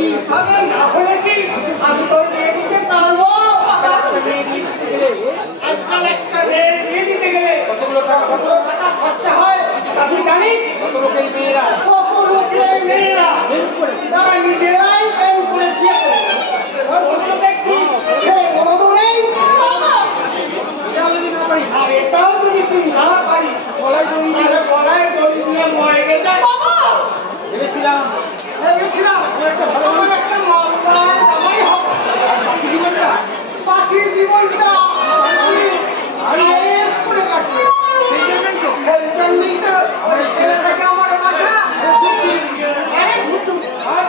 এইভাবে না হলে কি আমি তোর বিয়ে দিতে পারবো? আজকাল একটা মেয়ের বিয়ে দিতে গেলে কতগুলো টাকা খরচা হয় আপনি জানিস? কত লোকের মেয়েরা তারা নিজেরাই প্রেম করে বিয়ে করে। দেখছি সে বলতো নেই, আর এটাও যদি তুই না পারিস গলায় দড়ি দিয়ে মরে গেছে। ভেবেছিলাম আমার একটা মামলার জামাই হবে, বাকির জীবনটা আইএস করে কাটবে। সেই জন্যই তো ছেলেটাকে আমার বাঁচা। তার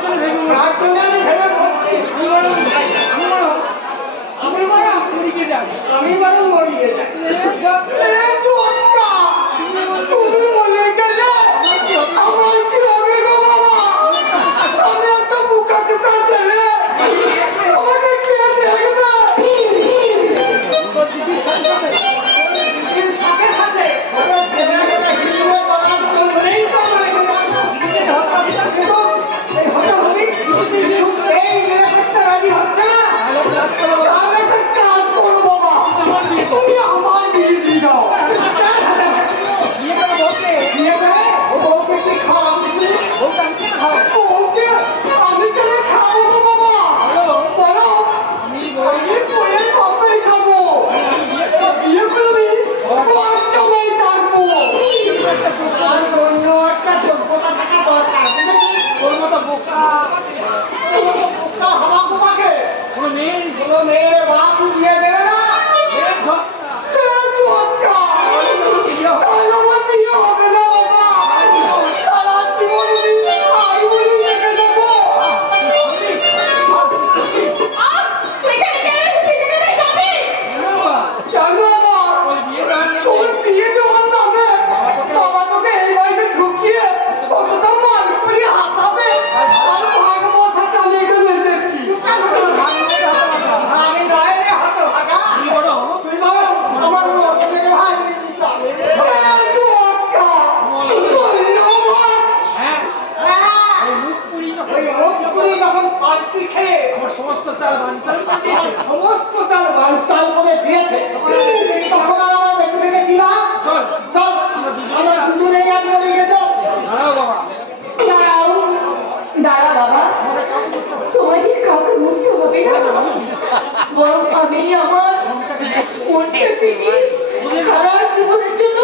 জন্য আমি ভেবে করছি আমি বরং মরিয়ে যাই। তুমি মরে গেলে আমার কি হবে গো বাবা? আমি একটা বুকা টুকা ছেলে, আমাকে কে দেখবে? সাথে সাথে হিন্দু করার জন্যই তো আমার এখানে আসা। কিন্তু এই হতভাগী এই মেয়ে করতে রাজি হচ্ছে না। তাহলে একটা কাজ করো বাবা, তুমি আমার বিয়ে দিয়ে দাও। বিয়ে করে বউকে কি খাওয়াবো? বউকে আমি কেন খাবো গো বাবা? বলো আমি বইয়ের পাপাই খাবো। বিয়ে করবি চালাই থাকবো। তার জন্য একটা যোগ্যতা থাকা দরকার, বুঝেছিস? তোর মতো বোকা হওয়া বোকাকে কোনো মেয়ের বাপ বিয়ে দেবে না। বিয়ে হবে না বাবা, সারা জীবন ভাই বলে রেখে দেবো। জানো তোর বিয়ে দেওয়ার নামে বাবা তোকে এই বাড়িতে ঢুকিয়ে কতটা মাল করিয়ে হাতাবে। আর ভাগ বসাতে আমি এখানে এসেছি। আমি নয় রে হতভাগা, তুই বলো আমার মেরে ভাই যখন পাল্টি খেয়ে সমস্ত চাল বানচাল করে দিয়েছে, তখন আর আমার বেঁচে থেকে কি না? চল আমরা দুজনেই এক মরিয়ে যাও। দাঁড়া বাবা, তোমাকে কাউকে মুক্ত হবে না, বরং আমি আমার মনটাকে নিয়ে সারা জীবনের জন্য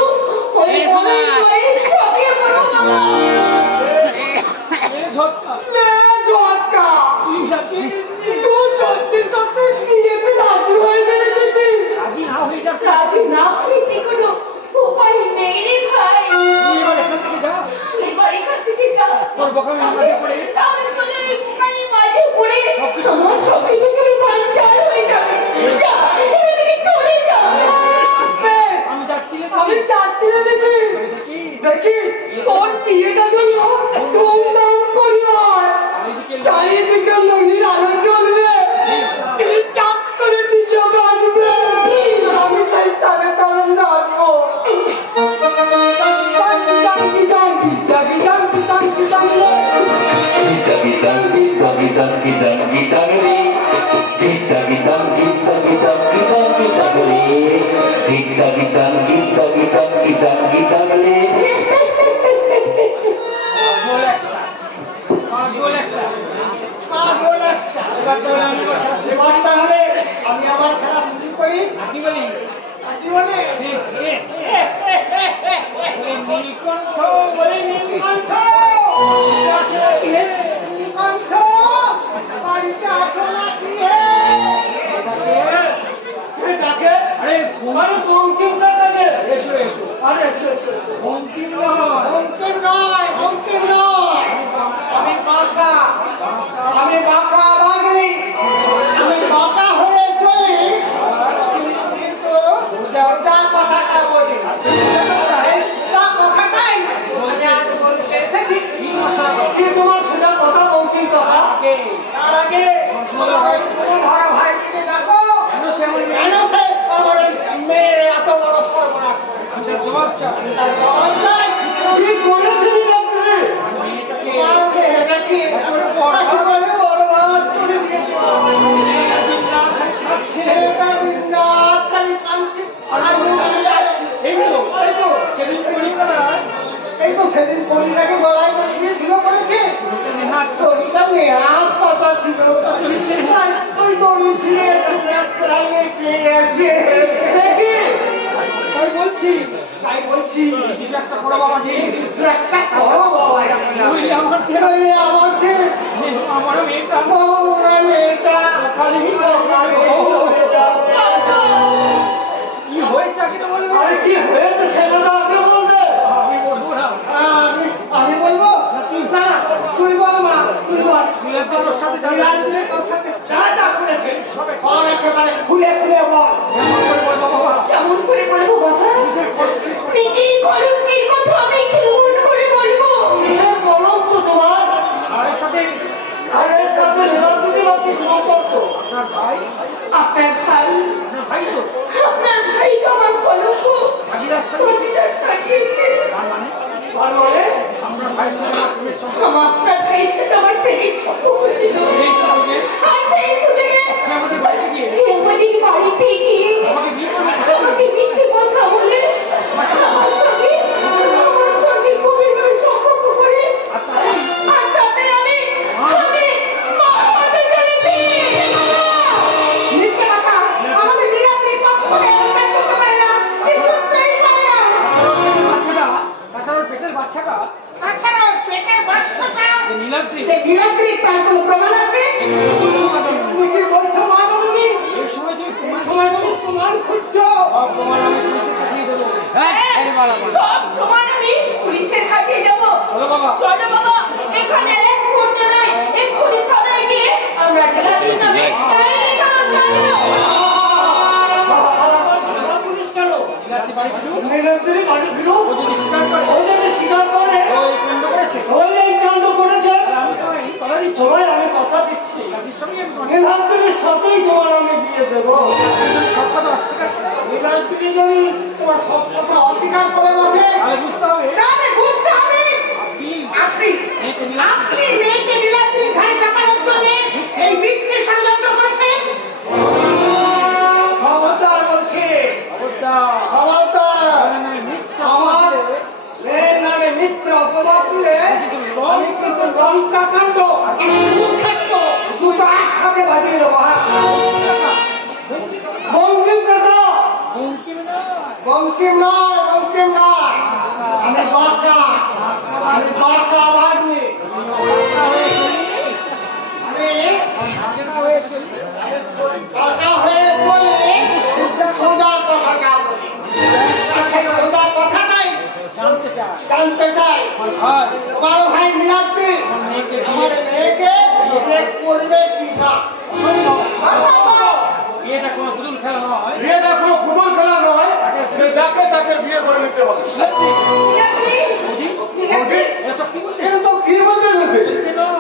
ওই মনের করে ঝাঁপিয়ে পড়ো বাবা। সত্যি সত্যি বিয়েতে রাজি হয়ে গেলে দিদি? রাজি না হয়ে যে কোনো উপায় নেই রে ভাই। এবার এখান থেকে যা, তাহলে এই বোকামি মাঝে পড়ে আমার সব কিছু বানচাল হয়ে যাবে। যা, এখান থেকে চলে যা। আমি যাচ্ছি রে দিদি। দেখি তোর বিয়েটা যেন ধুমধাম করে হয়, চারিদিকে মহির আলো জ্বলবে, কাজ করে নিজে বাঁচবে, আমি সেই তালে তালে নাচবো। তাহলে আমি আমার খেলা শুরু করি। নীলকণ্ঠ বাড়িতে আসো নাকি? বঙ্কিম নয়, আমি বাঁকা বাগলি, আমি বাঁকা হয়ে চলি, কিন্তু যা কথাটা বলি সেই কথাটাই আমি আজ বলতে এসেছি। তোমার সোজা কথা বঙ্কিম কথা। তার আগে ভাড়া ভাই থেকে ডাকো, কেন সে আমার মেয়ের এত বড় সর্বনাশ জবাব চাই। কি করেছিলি রাত্রে? নাকি বড় এই তো সেদিন কলিটাকে গলায় করে দিয়েছিল করেছে দড়িটা নেহাত পাতা ছিল ওই দড়ি ছিঁড়ে এসে এসে তাই বলছি তাই বলছি কিছু একটা করো বাবাজি, কিছু একটা করো বাবা ওই আমার ছেলে ছেলে আমার ছেলে আমার মেয়েটা ওরা মেয়েটা খালি মেয়েটা কি হয়েছে আগে তো বলবে, আরে কি হয়েছে সেটা আগে বলবে। আমি বলবো না, আমি বলবো না তুই না, তুই বল মা তুই বল তুই একবার তোর সাথে যা আছে তোর সাথে যা যা করেছে সবে সব একেবারে খুলে খুলে বল কেমন করে বলবো বাবা, কেমন করে বলবো বাবা? নিজের কলঙ্কের কথা আমি কেমন করে বলবো? কিসের কলঙ্ক তোমার? আরের সাথে নেওয়ার কি সম্পর্ক? আপনার ভাই, আপনার ভাই, আপনার ভাই তো আপনার ভাই তো আমার কলঙ্ক ভাগিদার সাথে কবিতা সাজিয়েছে। তার মানে আমরা ভাইয়ের সাথে আপনার সম্পর্ক আপনার ভাইয়ের সাথে আমার প্রেমের সম্পর্ক ছিল। এই সঙ্গে আচ্ছা এই শুনে সে আমাদের বাড়িতে গিয়ে সে আমাদের বাড়িতে গিয়ে আমাকে বিয়ে করবে, আমাকে মিথ্যে কথা বলে আমার সঙ্গে গভীরভাবে সম্পর্ক করে আর তাই আর তাতে আমি মা হতে চলেছি। মিথ্যে কথা, আমাদের নীলাদ্রি কখনো এমন কাজ করতে পারে না, কিছুতেই পারে না। তাছাড়া পেটের বাচ্চাটা তাছাড়া পেটের বাচ্চাটা যে নীলাদ্রি যে নীলাদ্রি তার কোনো প্রমাণ আছে? তুই কি বলছো মা জননী এই সময় তুমি প্রমাণ সময় তুমি প্রমাণ খুঁজছো সব প্রমাণ আমি পুলিশের কাছে দেবো। সব প্রমাণ আমি পুলিশের কাছে দেবো। চলো বাবা, চলো বাবা, এখানে এক মুহূর্তে নয়, এক্ষুনি থানায় গিয়ে আমরা নীলাদ্রি নামে ডায়েরি লিখাবো। চলো। পুলিশ কেন? নীলাদ্রি বাড়ি ফিরুক, নীলাদ্রি বাড়ি ফিরুক, ও যদি স্বীকার করে, ও যদি স্বীকার করে ও এই কাণ্ড করেছে, ও এই কাণ্ড করেছে, আমি তোমায় কথা দিচ্ছি, আমি কথা দিচ্ছি, নীলাদ্রির সঙ্গে নীলাদ্রির সাথেই তোমার আমি বিয়ে দেবো। সব কথা অস্বীকার করে নীলাদ্রি যদি তোমার সব কথা অস্বীকার করে বসে তাহলে বুঝতে হবে তাহলে বুঝতে হবে আপনি আপনি মেয়েকে নীলাদ্রির ঘাড়ে চাপানোর জন্য এই মিথ্যে ষড়যন্ত্র করেছেন। খবরদার বলছি খবরদার, খবরদার মিথ্যা আমার বললে মেয়ের নামে মিথ্যা অপবাদ দিলে আমি কিন্তু লঙ্কা কাণ্ড কুক্ষেত্র দুটো একসাথে বাজিয়ে দেবো বঙ্কিম কাকা, বঙ্কিম না, বঙ্কিম নয় বঙ্কিম নয় আমি বাঁকা বাদনি আমি বাঁকা হয়ে চলি সোজা কথাটা বলি আর সেই সোজা কথাটাই জানতে চাই জানতে চাই ভাই তোমার ভাই নীলাদ্রি আমার মেয়েকে বিয়ে করবে কি না এটা কোনো পুতুল খেলা নয়। বিয়েটা কোনো ফুটবল খেলা নয় যে যাকে তাকে বিয়ে করে নিতে হবে নীলাদ্রি, এসব কি বলতে এসব কি বলতে রয়েছে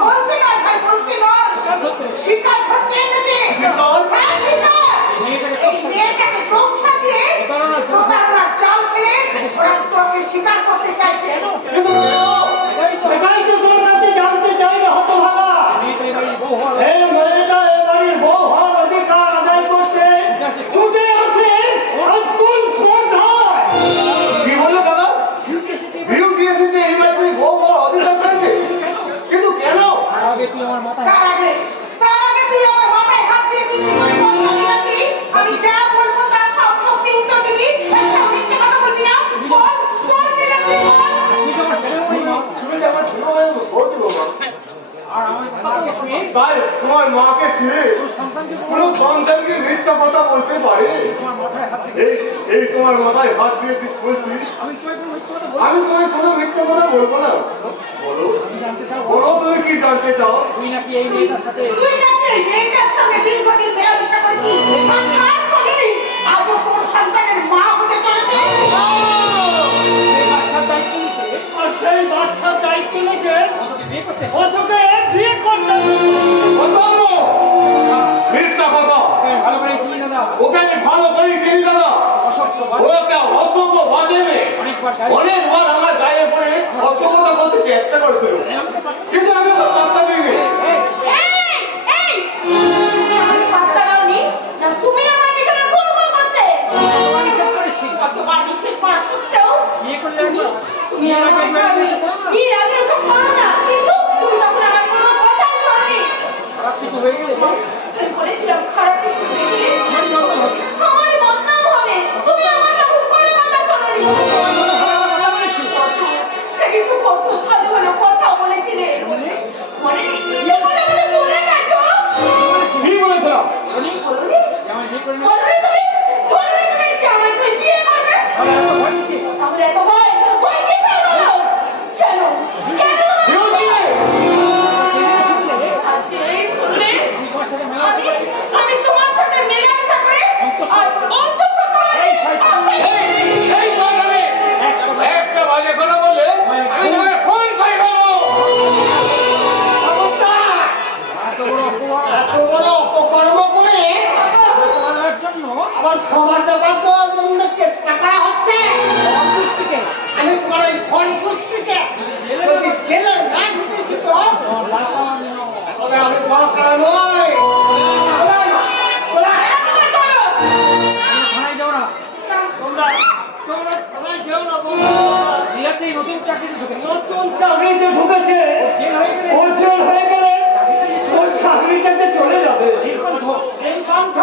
বলতে নয় ভাই, বলতে নয়, স্বীকার করতে এসেছে। হ্যাঁ, স্বীকার। এই মেয়েটাকে চোখ সাজিয়ে প্রতারণার জাল ফেলে ওরা তোকে স্বীকার করতে চাইছে। কিন্তু এটাই তো তোর কাছে জানতে চাইবে হতভাগা। এই মেয়েটা এ বাড়ির বউ হওয়ার অধিকার আদায় করতে ছুটে আসে অতুল শ্রদ্ধায়। কি বললো দাদা ঢুকে এসেছে বিউটি এসেছে এই বাড়ি তুই বউ হওয়ার অধিকার থাকবে কিন্তু কেন তার আগে তুই আমার মাথায় তার আগে তুই আমার মাথায় হাত দিয়ে দিবি করে বলতো নীলাদ্রি, আমি যা বলবো তার সব সত্যি উত্তর দিবি, একটা মিথ্যে কথা বলবি না। বল, বল নীলাদ্রি, বল। তুই তো আমার ছেলেমণি মা, তুমি যে আমার ছোট ভাই ভোট দিব আর আমার মাকে ছুঁয়ে তাই তোমার মাকে ছুঁয়ে তোর সন্তানকে কোনো সন্তানকে মিথ্যা কথা বলতে পারে তোমার মাথায় হাত দিয়ে এই এই তোমার মাথায় হাত দিয়ে তুই বলছিস আমি তোকে কোনো মিথ্যে কথা বলবো? আমি তোমায় কোনো মিথ্যা কথা বলবো না বলো আমি জানতে চাও বলো তুমি কি জানতে চাও তুই নাকি এই মেয়েটার সাথে তুই নাকি এই মেয়েটার সঙ্গে দীর্ঘদিন মেলামেশা করেছিস, আর তার ফলে আজও তোর সন্তানের মা হতে চলেছিস। সেই বাচ্চার দায়িত্ব নিতে আর সেই বাচ্চার দায়িত্ব নিতে ওকে বিয়ে করতে অসম্ভব মিথ্যা কথা ভালো করে চিনি দাদা ওকে আমি ভালো করেই চিনি দাদা অসত্য ওকে অসভ্য বাজেবে অনেকবার অনেকবার আমার গায়ে পড়ে অসভ্যতা বলতে চেষ্টা করেছিল কিন্তু আমি ওকে পাত্তা দিইনি এই, এই, আমি পাত্তা দাওনি? না তুমি আমার পিছনে গোল গোল করতে? নিষেধ করেছি তোমার নিষেধ করা সত্ত্বেও বিয়ে করলে তুমি আমার স্বামী। এর আগে এসব করো না, কিন্তু তুমি তখন আমার কোনো কথাই শোনোনি। খারাপ কিছু হয়ে গেলে আমি বলেছিলাম খারাপ কিছু হয়ে গেলে আমার বদনাম হবে। তুমি আমার তখন কোনো কথা শোনোনি। সে কিন্তু কত ভালো ভালো কথা বলেছিলে, মনে নেই? সে কথাগুলো ভুলে গেছো? কি বলেছিলাম? বলোনি? আমার বিয়ে করে বলোনি তুমি? বলোনি তুমি যে আমায় তুমি বিয়ে করবে? তাহলে এত ভয়, ভয় কিসের বলো? কেন? কেন তোমার আজ এই শুনলে আমি তোমার সাথে মেলামেশা করে আজ অন্তঃসত্ত্বা এই সরকারে একটা বাজে কথা বলে আমি তোমাকে ফোন করে দেবো। খবরদার! এত বড় অপকর্ম করে আবার ক্ষমা চাপা দেওয়ার জন্য চেষ্টা করা হচ্ছে। আমি তোমার ওই ফোন কুস্তিকে যদি জেলে না ঢুকেছি তো তবে আমি বড় কারণ নই। থানায় যাও না তোমরা তোমরা থানায় যাও না জিয়াতেই নতুন চাকরিতে ঢুকেছে নতুন চাকরিতে ঢুকেছে ও জেল হয়ে গেলে ওর চাকরিটাকে চলে যাবে নীলকণ্ঠ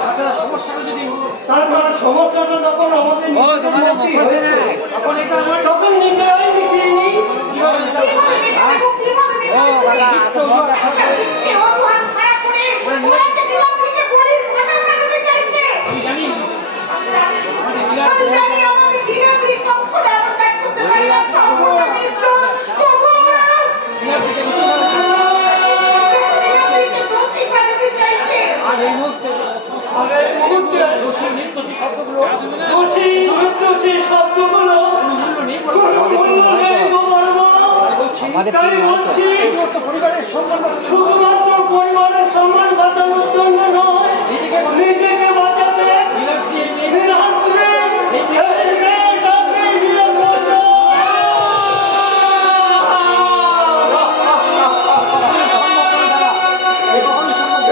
তাছাড়া সমস্যাটা যদি তাছাড়া সমস্যাটা তখন আমাদের তখন এটা আমার তখন নিজেরাই মিটিয়ে নিই কিভাবে যেটা কেউ হাত খারাপ করে ওরা যে দিলাম থেকে বলির ফাটা সাজাতে চাইছে। আমি জানি আমি জানি আমাদের গিয়াত্রী কখনো এমন কাজ করতে পারে না। সম্পূর্ণ নির্দোষ। তবুও গিয়াত্রীকে দোষী সাজাতে চাইছে। আর এই মুহূর্তে দোষী নির্দোষী শব্দগুলো দোষী নির্দোষী শব্দগুলো কোনো মূল্য নেই গো বড় তাই বলছি পরিবারের সম্মান শুধুমাত্র পরিবারের সম্মান বাঁচানোর জন্য নয় নিজেকে বাঁচাতে নীলাদ্রি এই মেয়েটাকে বিয়ে করলো।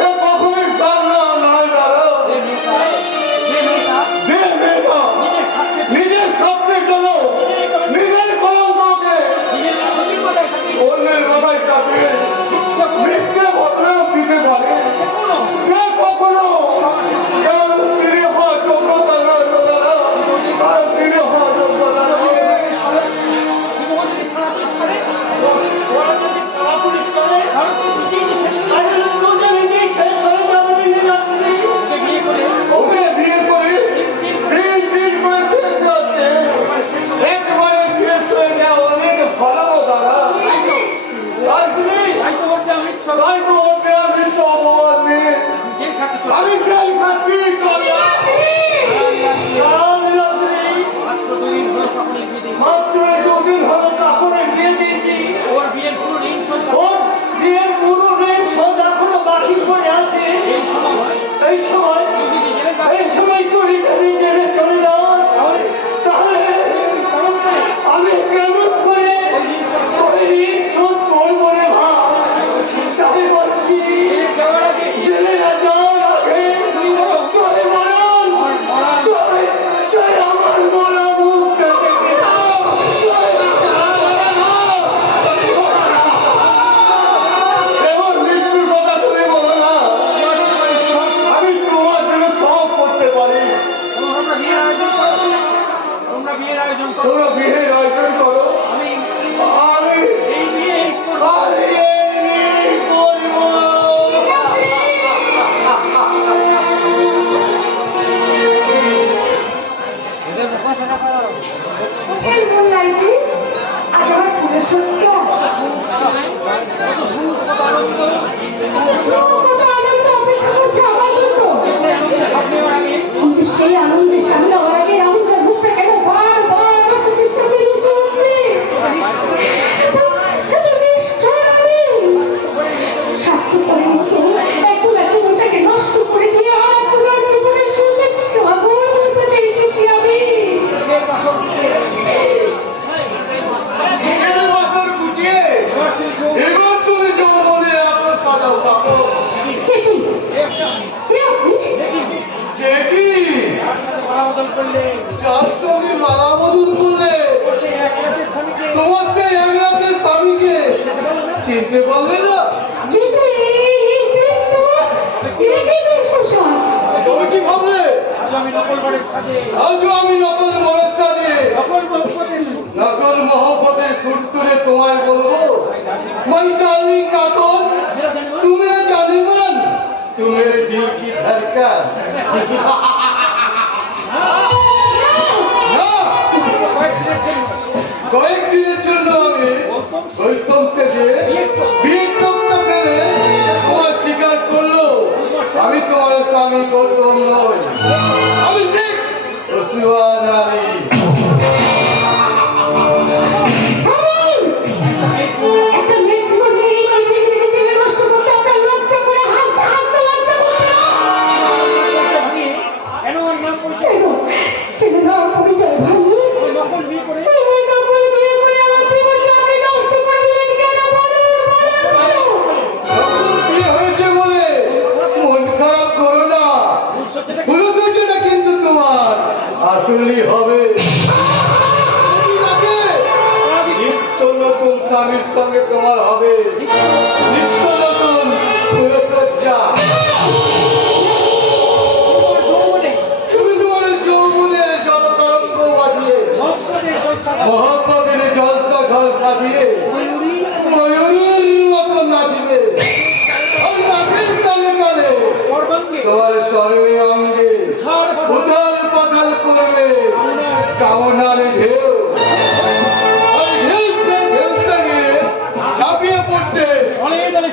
এ কখনোই সম্ভব নয় দাদা। যে মেয়েটা নিজের স্বার্থের জন্য নিজের কলঙ্ককে অন্যের মাথায় চাপিয়ে মিথ্যে বদনাম দিতে পারে সে কখনো কারণ স্ত্রী হওয়া যোগ্যতা নয় গো দাদা। কারণ স্ত্রী হওয়া যোগ্যতা নয়। ওরা যদি থানা পুলিশ করে তাহলে তো নিজেই শেষ হয়ে যাবে তো নিজেই শেষ হয়ে যাবে নীলাদ্রি বিয়ে করে ওকে বিয়ে করে দিন করে শেষ হচ্ছে একবারে শেষ হয়ে যায় অনেক ভালো গো দাদা। তাই তো বলতে আমি তাই তো ওকে আমি তো অপবাদ নিয়ে যে থাকতে আমি সেই খাতি চলে মাত্র দুদিন হলো কাপড়ের বিয়ে দিয়েছি ওর বিয়ের পুরো ঋণ শোধ ওর বিয়ের পুরো ঋণ শোধ এখনো বাকি পড়ে আছে এই সময় তুই যদি জেলে চলে যাও তাহলে আমি কেমন করে ওই ঋণ শোধ করবো রে ভাই তাই বলছি জেলে না যাওয়ার আগে তুই মরণ তুই আমার মরা মুখ এমন নিষ্ঠুর কথা তুমি বলো না। আমি তোমার জন্য সব করতে পারি। তোমরা বিয়ের আয়োজন করো তোমরা বিয়ের আয়োজন করো। আমি আমি এই বিয়ে করবো আমি এই নিয়ে করবো। এই বললাই কি? আজ আমার ফুলের সজ্জা। কত আনন্দ অপেক্ষা করছে আমার জন্য। কিন্তু সেই আনন্দের সামনে হওয়ার আগে আমাদের মুখটা কেন বারবার তুমি সামনে এসে উঠছে? এত নিষ্ঠুর আমি। স্বার্থপরের মতো একজনের জীবনটাকে নষ্ট করে দিয়ে আরেকজনের জীবনের সুন্দর সাগর পৌঁছাতে এসেছি আমি। বুকের বাসর গুটিয়ে এবার তুমি যৌবনে এখন সাজাও থাকো। বদল করলে যার সঙ্গে মালা বদল করলে চিনতে পারলে না? কিন্তু এই বেশ তো এই বেশভূষা। তুমি কি ভাবলে আজও আমি নকল বাড়ির সাজে আজও আমি নকল বরস্তা দিয়ে নকল মহব্বতের নকল মহব্বতের সুর তুলে তোমায় বলবো মাই ডার্লিং কাকন তুমি জানি মান তুমি দিল কি ধড়কন না কয়েকদিনের জন্য কয়েকদিনের জন্য আমি গৌতম সেজে বিয়ের টোপটা পেলে তোমার স্বীকার করলো আমি তোমার স্বামী গৌতম নই আমি শেখ ওসমান আলী একটা মেয়ে জীবনে এই বাড়ি থেকে পেলে নষ্ট করতে আপনার লজ্জা করে হাসতে হাসতে লজ্জা করতে না। কেন ওর নাম পরিচয় কেন না পরিচয় ভাঙলি? ওই নকল বিয়ে করে ওই নকল বিয়ে করে আমার জীবনটা আপনি নষ্ট করে দিলেন কেন? বলুন, বলুন, বলুন। নতুন বিয়ে হয়েছে বলে মন খারাপ করো না ফুলসজ্জাটা কিন্তু তোমার আসলেই হবে যদি লাগে নিত্য নতুন স্বামীর সঙ্গে তোমার হবে নিত্য নতুন ফুলসজ্জা তুমি তোমার যৌবনের জলতরঙ্গ বাজিয়ে মহব্বতের জলসা ঘর সাজিয়ে ময়ূরের মতো নাচবে আর নাচের তালে তালে তোমার সর্বে অঙ্গে উথাল পাথাল করবে কামনার ঢেউ আর ঢেউ সঙ্গে ঝাঁপিয়ে পড়তে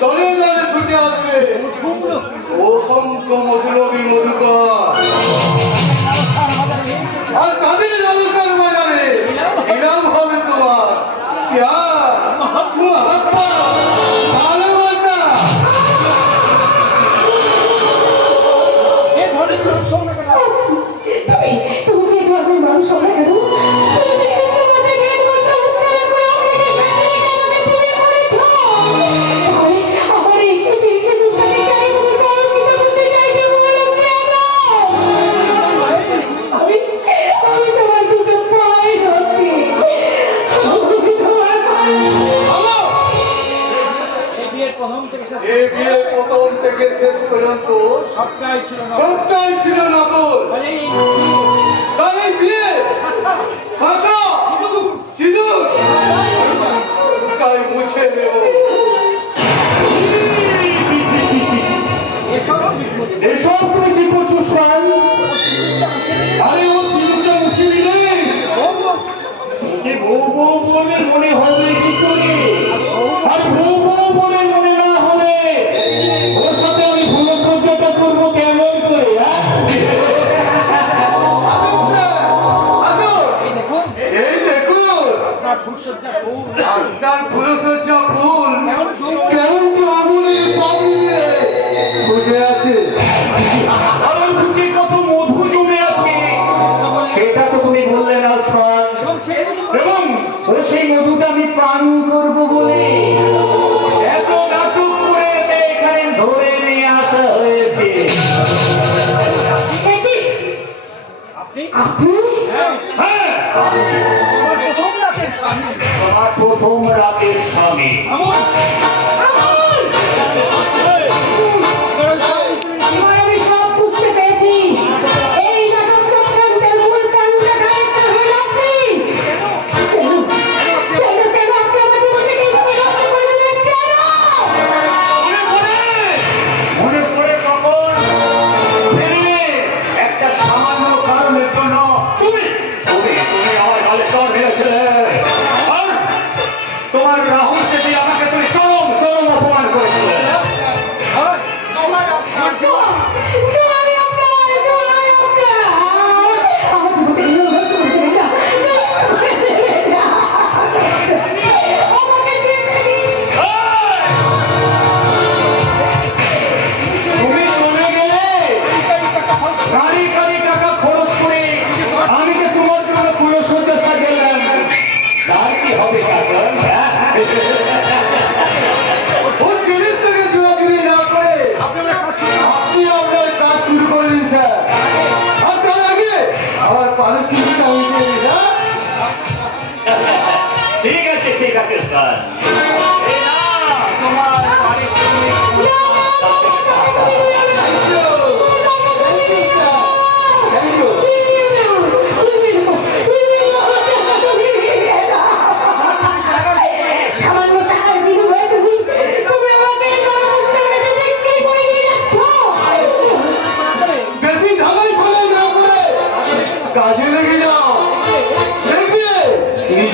দলে দলে ছুটে আসবে অসংখ্য মধুলবী মধুকর আর তাদের লালসার বাজারে ইনাম হবে তোমার প্যার মহব্বত ভালোবাসা তুমি যে ধর্মের মানুষ হবে কেন? তুমি যে হিন্দু মতে বেদ মন্ত্র উচ্চারণ করে আপনাকে শান্তি আমাকে বিয়ে করেছ। তাহলে আমার এই সেই দুষ্টাকে কেন তুমি কলঙ্কিত করতে চাইছো বলো কেন? আমি তোমার দুটো পায়ে ধরছি। আমি তোমার ভালো এই বিয়ের প্রথম থেকে শেষ এই বিয়ে প্রথম থেকে শেষ পর্যন্ত সবটাই ছিল না সবটাই ছিল নকল তাই এই বিয়ে শাখা সিঁদুর তাই মুছে দেব এসব তুমি কি করছো সোহান? আরে ও সিঁদুরটা মুছে দিলে ওকে বউ বউ বলে মনে হবে কি করে? আর বউ বউ বলে মনে না হলে ওর সাথে আমি ফুলসজ্জাটা করবো কেমন করে? আসুন স্যার আসুন এই দেখুন আপনার ফুলসজ্জা ফুল কেমন যৌবনে পাবলিকে ফুটে আছে আমার বুকে কত মধু জমে আছে সেটা তো তুমি বললে না সোহান। এবং ও সেই মধুটা আমি পান করব বলে এত নাটক করে একে এখানে ধরে নিয়ে আসা হয়েছে। আপনি হ্যাঁ, তোমার প্রথম রাতের স্বামী। এবার আমি সব বুঝতে পেরেছি। এই নাটকটা প্রান্তের মূল প্রাণটা গায়কটা হলেন আপনি। কেন আপনি আমার জীবন থেকে এইভাবে নষ্ট করে দিলেন কেন? মনে পড়ে কখন ফিরে একটা সামান্য কারণের জন্য তুমি আমার গালে চর মেরেছিলে। আর তোমার রাহুলকে দিয়ে আমাকে তুমি চরম চরম অপমান করেছিলে। দোহাই আপনার, দোহাই আপনার। আমার জীবন থেকে নষ্ট করে দিলেন না। নষ্ট করে দিলেন না। আমাকে যেতে দিন। তুমি চলে গেলে কারি কারি টাকা খরচ করে আমি যে তোমার জন্য ফুলসজ্জা সাজালাম তার কি হবে কাকন? ওর জিনিস থেকে জোরাজুরি না করে আপনি আপনার কাজ শুরু করে দিন স্যার আর তার আগে আমার পারিশ্রমিকটা উঠিয়ে দিন হ্যাঁ ঠিক আছে স্যার।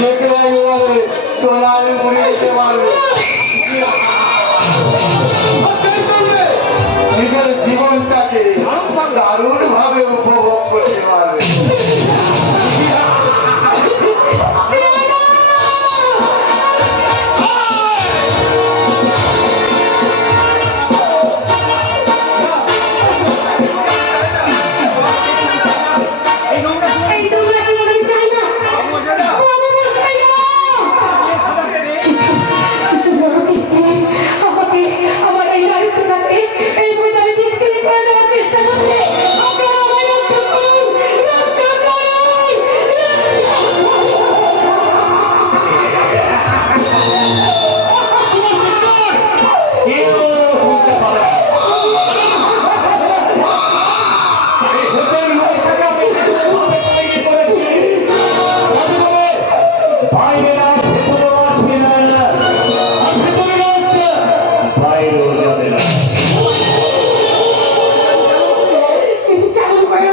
দেখে একেবারে সোনায় মুড়ি দিতে পারবে আর সেই সঙ্গে নিজের জীবনটাকে দারুণ ভাবে উপভোগ করতে পারবে এই নোংরা এই নোংরা জীবন আমি চাই না। মশাইরা বাবু মশাই না। খাবারটা দে কিছু বলো কি? আমাকে আমার এই দারিদ্রটাকে এই বাজারে বিক্রি করে দেওয়ার চেষ্টা করছে। আপনারা আমায় রক্ষা করুন, রক্ষা করুন, কেউ শুনতে পাবে না। এই ভূতের মশাটা বেশি ভাবে তৈরি করেছে। তবে বাইরের আর ভেতরেও আসবে না। আর ভেতরের আসবে, বাইরেও যাবে না। কিন্তু চালু করে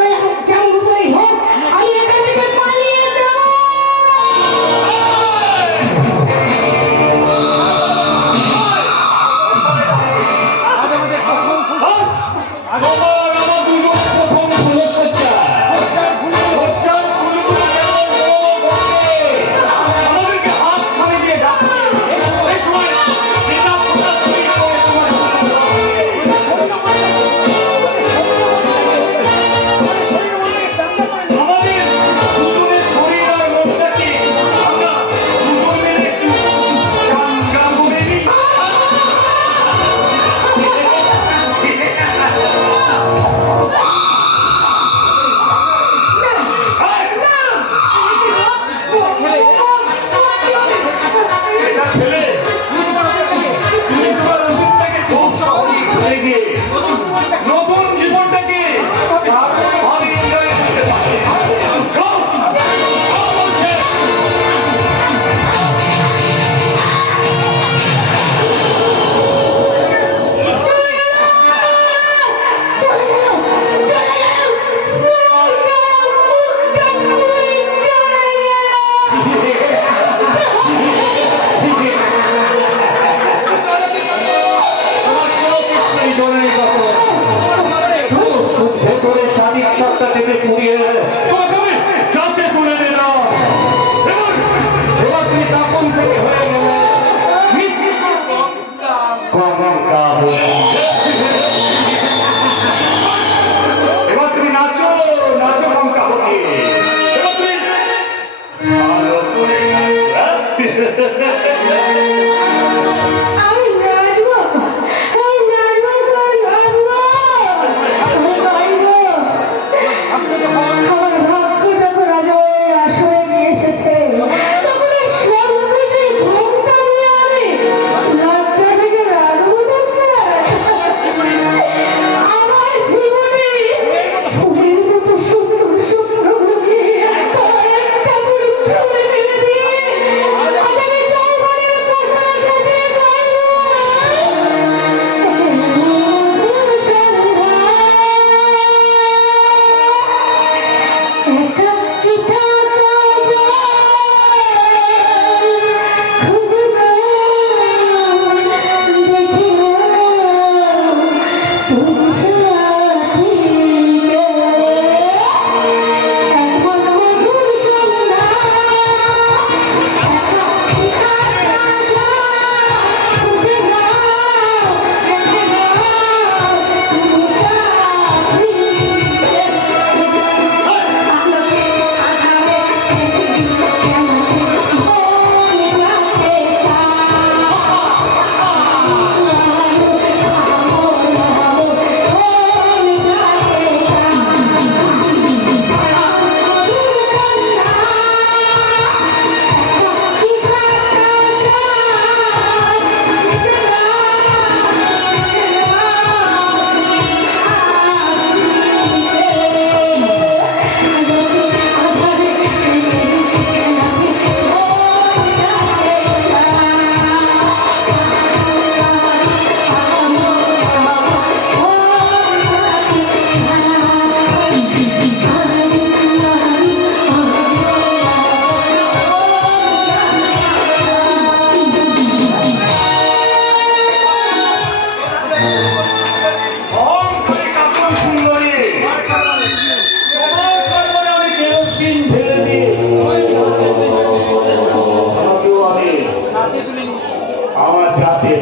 চালু করেই হোক আমি এখান থেকে পালিয়ে যাব। আজ আমাদের প্রথম আজ আমার দুজনের প্রথম ফুলসজ্জা। আমাদেরকে হাত ছাড়িয়ে দিয়ে যাচ্ছে। এই সময় বিনা ছোটাছুটি করে তোমার আমাদের দুজনের শরীর আর মনটাকে আমরা দুজন মিলে একটু চাঙ্গা করে নিই। এটা খেলে তুমি তোমার অতীতটাকে খুব সহজেই ভুলে গিয়ে নতুন জীবনটাকে দারুণভাবে এনজয় করতে পারবে। Go! Go বলছে। চলে গেল, চলে গেল, চলে গেল। তোমার কোনো কিছুই জরুরি কত ভেতরে স্বাধীন সত্তা থেকে পুড়িয়ে তোমাকে আমি যাতে তুলে দিলাম। এবার তুমি দাপন থেকে হয়ে গেলে এবার তুমি নাচো নাচো কঙ্কা হতে। এবার তুমি ভালো করে নাচো। আমি নাচবো, আমি নাচবো, আমি নাচবো, আমি নাচবো। আমার ভাগ্য যখন রাজবাড়ির আসরে নিয়ে এসেছে তখন এই শঙ্করীর ঘোমটা নিয়ে আমি লজ্জা থেকে রাখবো না স্যার। আমার জীবনে ফুলের মতো সুন্দর স্বপ্নগুলোকে একটা একটা করে ছুঁড়ে ফেলে দিয়ে আজ আমি যৌবন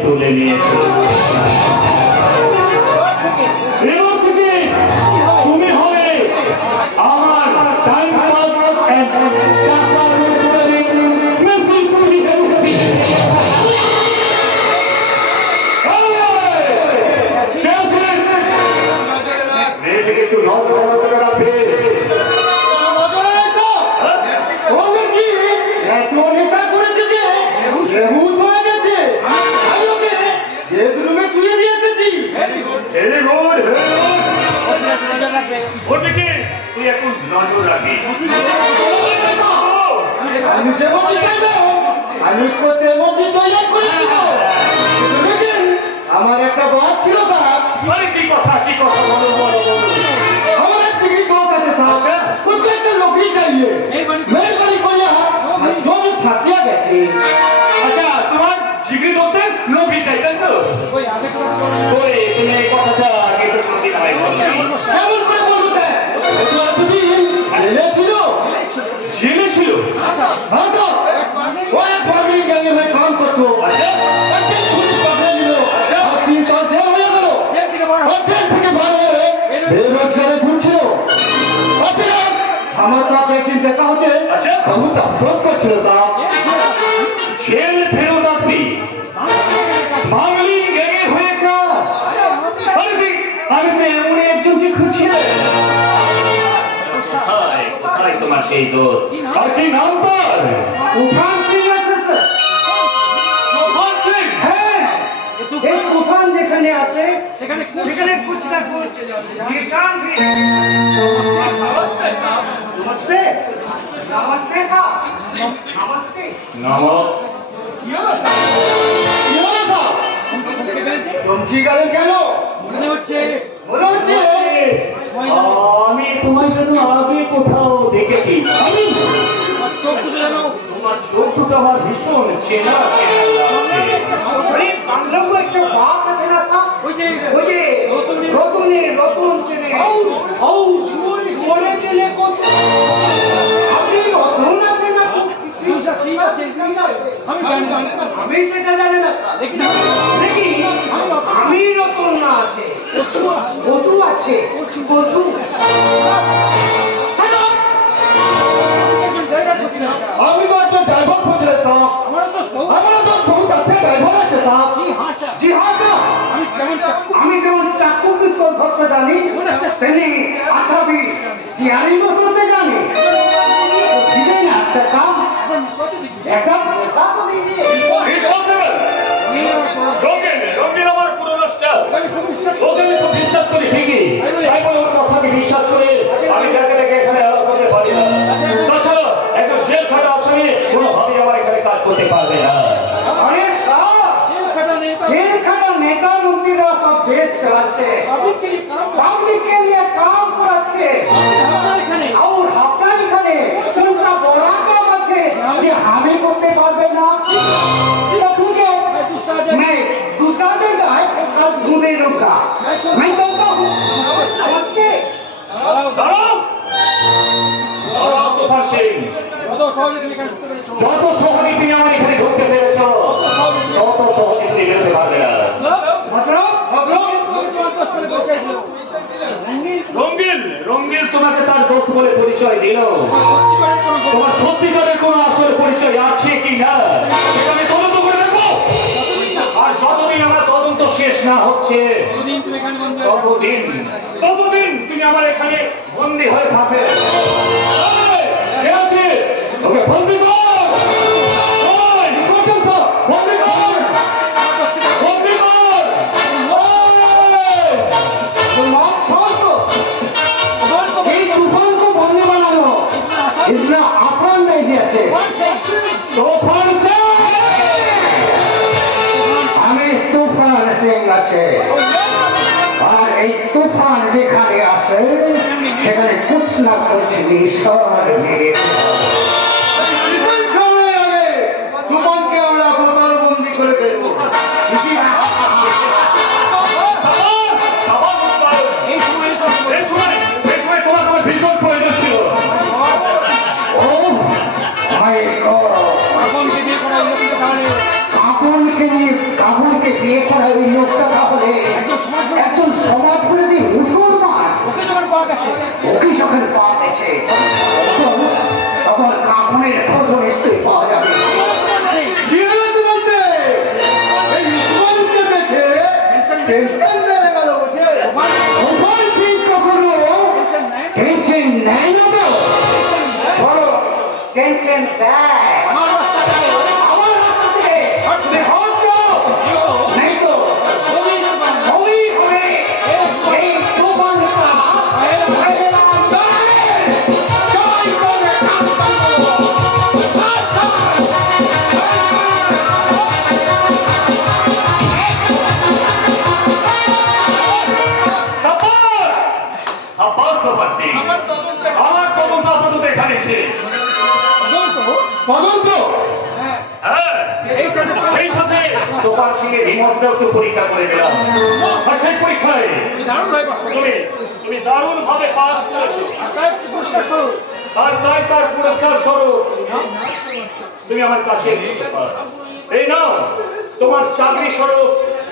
তুলে নিয়েছো। এবার থেকে তুমি হবে আমার টাইম পাস এন্ড টাকা রোজগারের মেশিন। মেয়েটিকে একটু নজর করে রাখবে। নজরে রেখো। বলে কি এত নেশা করেছে যে বেহুশ হয়ে গেছে। আমি ওকে গেস্ট রুমে শুয়ে দিয়ে এসেছি। Very good. ওদিকে তুই এখন নজর রাখবি। আমি যেমন চাইবো আমি उसको তেমনই তৈরি করে দিব। দেখেন আমার একটা বাত ছিল স্যার। আরে কি কথা বলো বলো বলো। আমার एक जिगरी दोस्त আছে স্যার। अच्छा। उसको একটা নকরি चाहिए। মেহরবানি করিয়া जो भी ফাঁসিয়া গেছে। আচ্ছা তোমার জিগরি দোস্তের লোকই চাই তাই তো? ওই তুমি এই কথাটা আগে তো কোনোদিন হয় বলনি। কেমন করে বলবো স্যার? ও তো এতদিন জেলে ছিল। জেলে ছিল? হ্যাঁ স্যার। ও এক বাঙালি গ্যাংয়ে হয়ে কাম করতো। আচ্ছা একদিন পুলিশ পাঠিয়ে দিল। আচ্ছা। আর 3 সাল জেল হয়ে গেল। और जेल থেকে বার হয়ে বেরোজগারে ঘুরছিল। আচ্ছা আমার সাথে একদিন দেখা হতে আচ্ছা। বহুত আফসোস করছিল তার। জেল ফেরত আপনি স্মাগলিং গ্যাংয়ে হয়ে কাজ। আমি তো এমনই একজনকে খুঁজছিলাম। কোথায় তোমার সেই দোষ? আর কি নাম তার? তুফান সিং আছে স্যার। তুফান সিং? হ্যাঁ এই তুফান যেখানে আছে সেখানে সেখানে कुछ ना कुछ निशान भी है। नमस्ते नमस्ते साहब नमस्ते। নমঃ। কি হলো স্যার? চমকি গেলেন কেন? মনে হচ্ছে মনে হচ্ছে আমি তোমার জন্য আগে কোথাও দেখেছি। আমি চোখ তুলে জানো তোমার চোখ দুটো আমার ভীষণ চেনা চেনা লাগছে। আরে বাংলা में একটা বাত আছে না স্যার। ওই যে রতন চেনে সুরে চেনে কোচ। আপনি রতন আছে না ঠিক আছে আমি জানি না আমি সেটা জানি না স্যার। দেখি দেখি আমি রতন না আছে কচু আছে কচু। আমি তো একটা ড্রাইভার খুঁজলে স্যার। আমার তো हमारा तो बहुत अच्छा ड्राइवर है साहब। জি হ্যাঁ স্যার जी हाँ साहब। আমি কেমন আমি যেমন চাকু পিস্তল ধরতে জানি তেমনি আচ্ছা भी স্টিয়ারিং করতে জানি। দিলে না একটা কাম একটা পয়সা তো দিলে। রঙিন আমার পুরনো স্টাফ। ওকে আমি খুব বিশ্বাস করি ঠিকই, তাই বলে ওর কথাকে বিশ্বাস করে আমি যাকে দেখে এখানে আলাপ করতে পারি না। তাছাড়া একজন জেল খাটা আসামি কোনোভাবেই আমার এখানে কাজ করতে পারবে না। अरे साहब जेल खाना नेता मंत्रीরা সব দেশ চালাচ্ছে পাবলিক के लिए काम করাচ্ছে। और আপনার এখানে কোনটা বড় কাজ আছে যে আমি করতে পারবে না? এটা ঠিক है। मैं दूसरा जगह कल ढूंढे लूंगा। मैं चलता हूँ। नमस्ते। দাঁড়াও! দাঁড়াও, তুফান সিং। কত সহজে তুমি এখানে ঢুকতে পেরেছো যত সহজে তুমি আমার এখানে ঢুকতে পেরেছ তত সহজে তুমি বেরোতে পারবে না। मतलब রঙ্গিল তোমাকে তার দোস্ত বলে পরিচয় দিল। তোমার সত্যিকারের কোন আসল পরিচয় আছে কি না সেটা আমি তদন্ত করে দেখবো। আর যতদিন আমার তদন্ত শেষ না হচ্ছে ততদিন তুমি আমার এখানে বন্দী হয়ে থাকবে। কে আছে? ওকে বন্দী কর। ওই, बच्चन साहब বন্দী কর। বন্দী কর। ওই! सलमान खान को ये तूफान को बनने बनानो इतना आसान नहीं है। তুফান সিং! আমি তুফান সিং আছে আর এই তুফান যেখানে আসে সেখানে कुछ ना कुछ निशान है। তুফানকে আমরা বোতল বন্দি করে ফেলবো। এই সময় তোমার আমার ভীষণ প্রয়োজন ছিল। ও মাই গড আপনকে দিয়ে করা হলো কিন্তু তাহলে আপনকে চাকরিকে নিয়ে কামড়কে বিয়ে করা ওই লোকটা তাহলে একজন সমাজবিরোধী মুসলমান। ওকে যখন পাওয়া গেছে ওকে যখন পাওয়া গেছে তখন কামড়ের খোঁজ নিশ্চয়ই পাওয়া যাবে। কি হলো তোমাকে? এই ইসমাইলকে দেখে টেনশন বেড়ে গেল বুঝে? ওভার ঠিক কখনো টেনশন নেয় না তো? বড় টেনশন দেয়। আমার রাস্তা থেকে আমার রাস্তা থেকে হচ্ছে হচ্ছে নেই তো হবেই হবে। এই দোকানটা সবাই করে কাজ করবো। সাব্বাস গোপাল সিং, আমার তদন্ত আপাতত এখানে শেষ। তদন্ত হ্যাঁ, সেই সাথে গোপাল সিং এর রিমোটটাও একটু পরীক্ষা করে দিলাম। আর সেই পরীক্ষায় দারুণ ভাই পাস তুমি দারুণ ভাবে পাস করেছো। পুরস্কার স্বরূপ আর তাই তার পুরস্কার স্বরূপ তুমি আমার কাছে এসেছো। এই নাও তোমার চাকরি স্বরূপ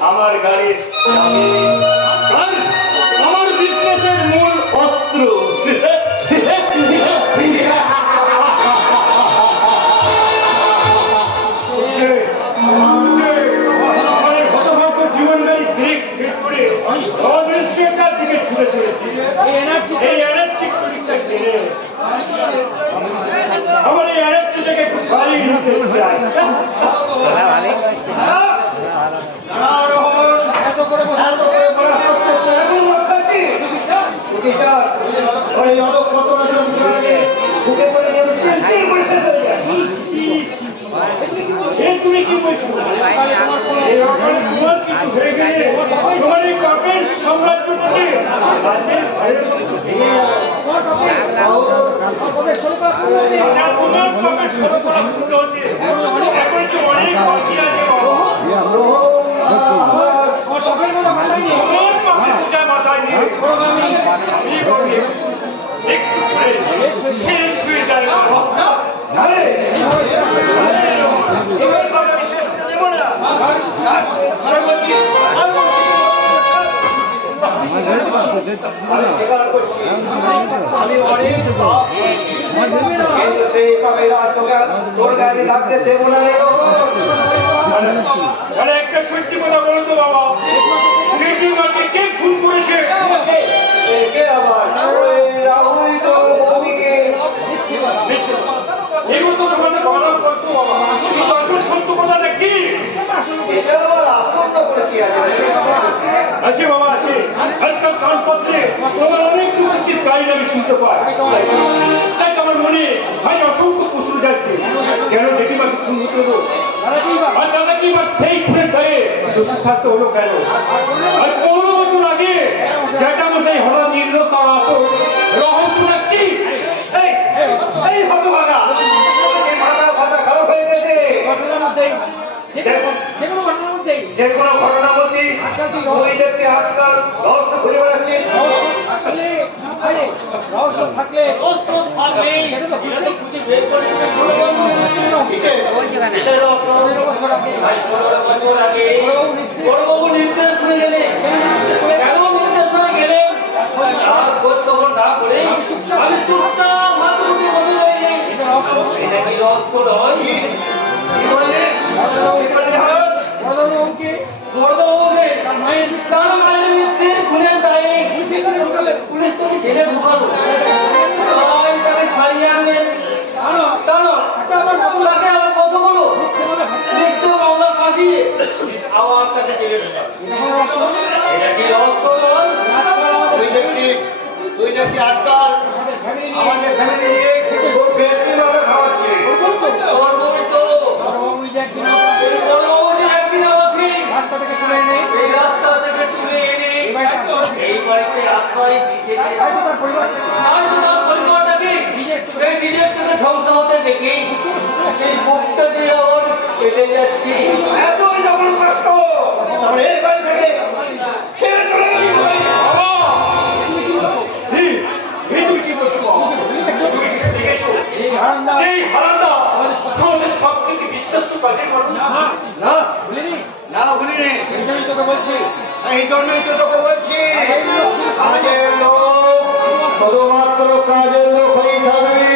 আমার গাড়ির চাবি। আর আমার বিজনেসের মূল অস্ত্র। জীবনকারী ব্রেক ফিট করে অদৃশ্যটার দিকে ছুটে চলেছি। এই এনার্জি পরীক্ষা করে আমার এই এনার্জি থেকে একটু বাড়ি নিতে চাই। এত করে বসে তুমি কি বলছো? এই রকম তোমার কিছু হয়ে গেলে তোমার এই কাপের সাম্রাজ্যটাকে তোমার কাপের শুরু করা পূর্ণ হতে এখন যে অনেক বাকি আছে তোমার কাপের সোজা মাথায় নিয়ে আমি বলি একটু করে শেষ হয়ে যায়। স্বীকার করছি আমি অনেক পাপ কিন্তু সেইভাবে তোর গায়ে লাগতে দেবো না রে। আরে একটা সত্যি কথা বলো তো বাবা, মাকে কে খুন করেছে? কে আবার রাহুলই তো বৌদিকে। এগুলো তো সমাজে বানানো করতো বাবা, কিন্তু আসল সত্য কথাটা কি? এটা আবার আসল করে কি আছে? আছে বাবা আছে। আজকাল কানপত্রে তোমার অনেক যুবতীর কাহিনী আমি শুনতে পাই। তাই তো আমার মনে আজ অসংখ্য প্রশ্ন যাচ্ছে, কেন জেঠিমাকে খুন হতে হলো? আর দাদা কি বা সেই খুনের দায়ে দোষী শাস্তি হলো কেন? আর 15 বছর আগে জ্যাঠামশাই হঠাৎ নির্দোষ আর আসল রহস্যটা কি? এই হতভাগা মাথা ফাটা খারাপ হয়ে গেছে। যে কোনো ঘটনা বলছি ওই দেখছি আজকাল রহস্য খুঁজে বেড়াচ্ছি। রহস্য থাকলে কিসের রহস্য? বড়বাবু নির্দেশ হয়ে গেলে কেন নির্দেশ হয়ে গেলে আর খোঁজ খবর না করে আমি চুপচাপ হাত উঠে বসে রয়েছি। এটা কি রহস্য নয়? কি বললি? কি বললি হঠাৎ? বড়বাবুকে তার মায়ের মৃত্যু খুনের দায়ে পুলিশ তাকে জেলে ঢুকালো। তাই তাকে ছাড়িয়ে আনলেন। তা নয়, তাকে আবার কতগুলো লিখতে মামলা ফাঁসিয়ে আবার তাকে জেলে ঢুকালো। এটা কি রহস্য নয়? তুই দেখছি আজকাল আমাদের ফ্যামিলি নিয়ে খুব বেশি ভাবে খাওয়াচ্ছি। তোর বই তো এই বড়বাবু যে একদিন আমাকে রাস্তা থেকে তুলে এনে এই রাস্তা থেকে তুলে এনে এই বাড়িতে আশ্রয় দিতে তার পরিবার হয়তো তার পরিবারটাকে এই নিজের থেকে ধ্বংস হতে দেখে এই বুকটা দিয়ে ওর কেটে যাচ্ছে। এতই যখন কষ্ট তাহলে এই বাড়ি থেকে ছেড়ে চলে গেলি ভাই। এই তুই কি বলছো বাবা? এই হারান্দা এই হারান্দা তোমাদের সব থেকে বিশ্বাস তো কাজে করো না। না বলিনি দিনে এই জন্যই তোকে বলছি এই জন্যই তো তোকে বলছি কাজের লোক শুধুমাত্র কাজের লোক হয়ে থাকবে।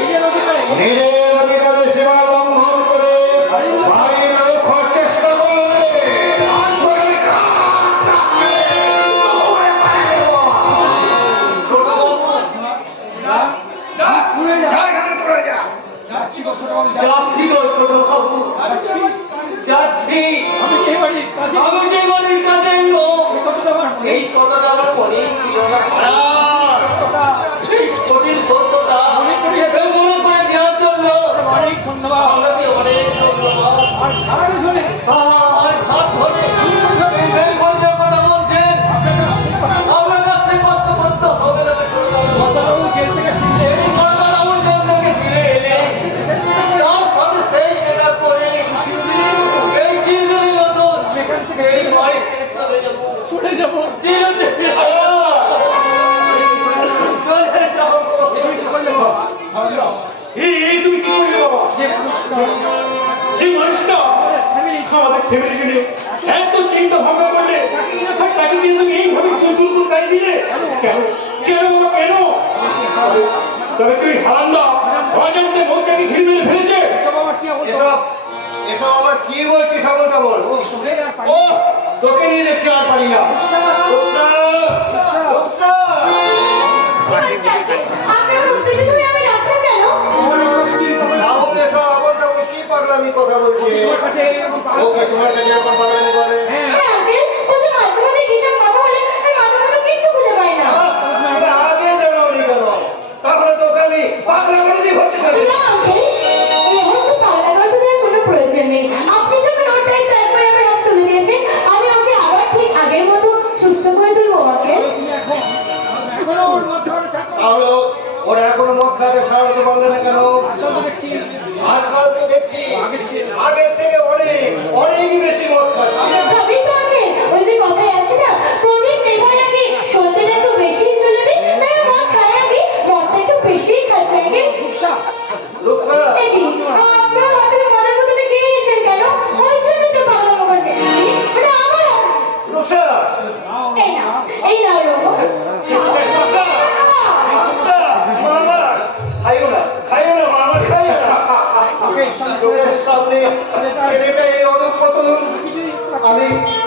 নিজের অধিকারে নিজের অধিকারে সীমা লঙ্ঘন করে বাড়ির লোক হওয়ার চেষ্টা করলে তোকে ঘুরে যা যাচ্ছি গো ছোট বাবু, যাচ্ছি। আমি যে বাড়ির কাছে আমি যে বাড়ির কাজের লোক, কতটা আমার এই কথাটা আমার মনেই ছিল না। কতটা ঠিক কঠিন সত্যটা মনে করিয়ে এই মনে করে দেওয়ার জন্য অনেক ধন্যবাদ আপনাকে অনেক ধন্যবাদ। আর সারা ধরে আর হাত ধরে এই বের করে যে কথা বলছেন, আপনার কাছে কষ্ট করতে হবে না কতটাও জেল থেকে ফিরলে এই কথাটাও জেল থেকে ফিরে এলে তার সাথে সেই দেখা করে এই চিরদিনের মতন এখান থেকে এই বাড়িতে চলে যাবো। ছুটে যাবো চিরদিন চলে যাবো। এই তুমি কি করলে বাবা? যে পুরস্কার যে মানুষটা ফ্যামিলি আমাদের ফ্যামিলিকে নিয়ে এত চিন্তা ভাবনা করলে আর তাকে নিয়ে তুমি এইভাবে দূর করে দিলে কেন? কেন বাবা কেন? তবে তুমি হারান্দা অজান্তে মৌচাকে ঘিরে মেরে ফেলেছে। সব আমার কি অবস্থা এসব এসব আবার কি বলছিস আমলটা বল। তোকে আর পাই ও তোকে নিয়ে যাচ্ছি আর পারি না। রূপসা! রূপসা! আপনার উত্তেজিত হয়ে আমি রাখছেন কেন? তাহলে সব আমলটা বল কি পাগলামি কথা বলছে। তোমার কাছে এরকম ওকে তোমার কাছে এরকম পাগলামি করে। হ্যাঁ হ্যাঁ আঙ্কেল, ও যে মাঝে মাঝে কিসব কথা বলে আমি মাথা মুন্ডু কিচ্ছু খুঁজে পাই না। এটা আগে জানাওনি কেন? তাহলে তোকে আমি পাগলা করে দিয়ে ভর্তি করে দিই। না আঙ্কেল, রোহনকে পাগলা করে দেওয়ার কোনো প্রয়োজন নেই। আপনি যখন ওর দায়িত্ব একবার আমার হাত তুলে দিয়েছেন, আমি ওকে আবার ঠিক আগের মতো সুস্থ করে তুলবো আঙ্কেল। তুমি এখনো ওর মধ্যে ওর চাকরি তাহলে ওরা এখনো মদ খাতে ছাড়াতে পারলে না কেন? তো দেখছি আজকাল তো দেখছি আগের থেকে অনেক বেশি মদ খাচ্ছে। ভাবি তো আঙ্কেল, ওই যে কথাই আছে না, প্রদীপ নেভার আগে সত্যিটা একটু বেশিই জ্বলবে, তাই ও মদ ছাড়ার আগে মদটা একটু বেশিই খাচ্ছে আঙ্কেল। উৎসাহ রূপসা! এটি, আপনার হাতের মদের বোতলে কে নিয়েছেন কেন? ওই জন্যই তো পাগলামো করছে। ওটা আমার হাত। রূপসা! এই নাও রোহন। রূপসা! রূপসা! মামা! খাইও না মামা, খাইও না। চোখের সামনে ছেলেটা এই অধঃপতন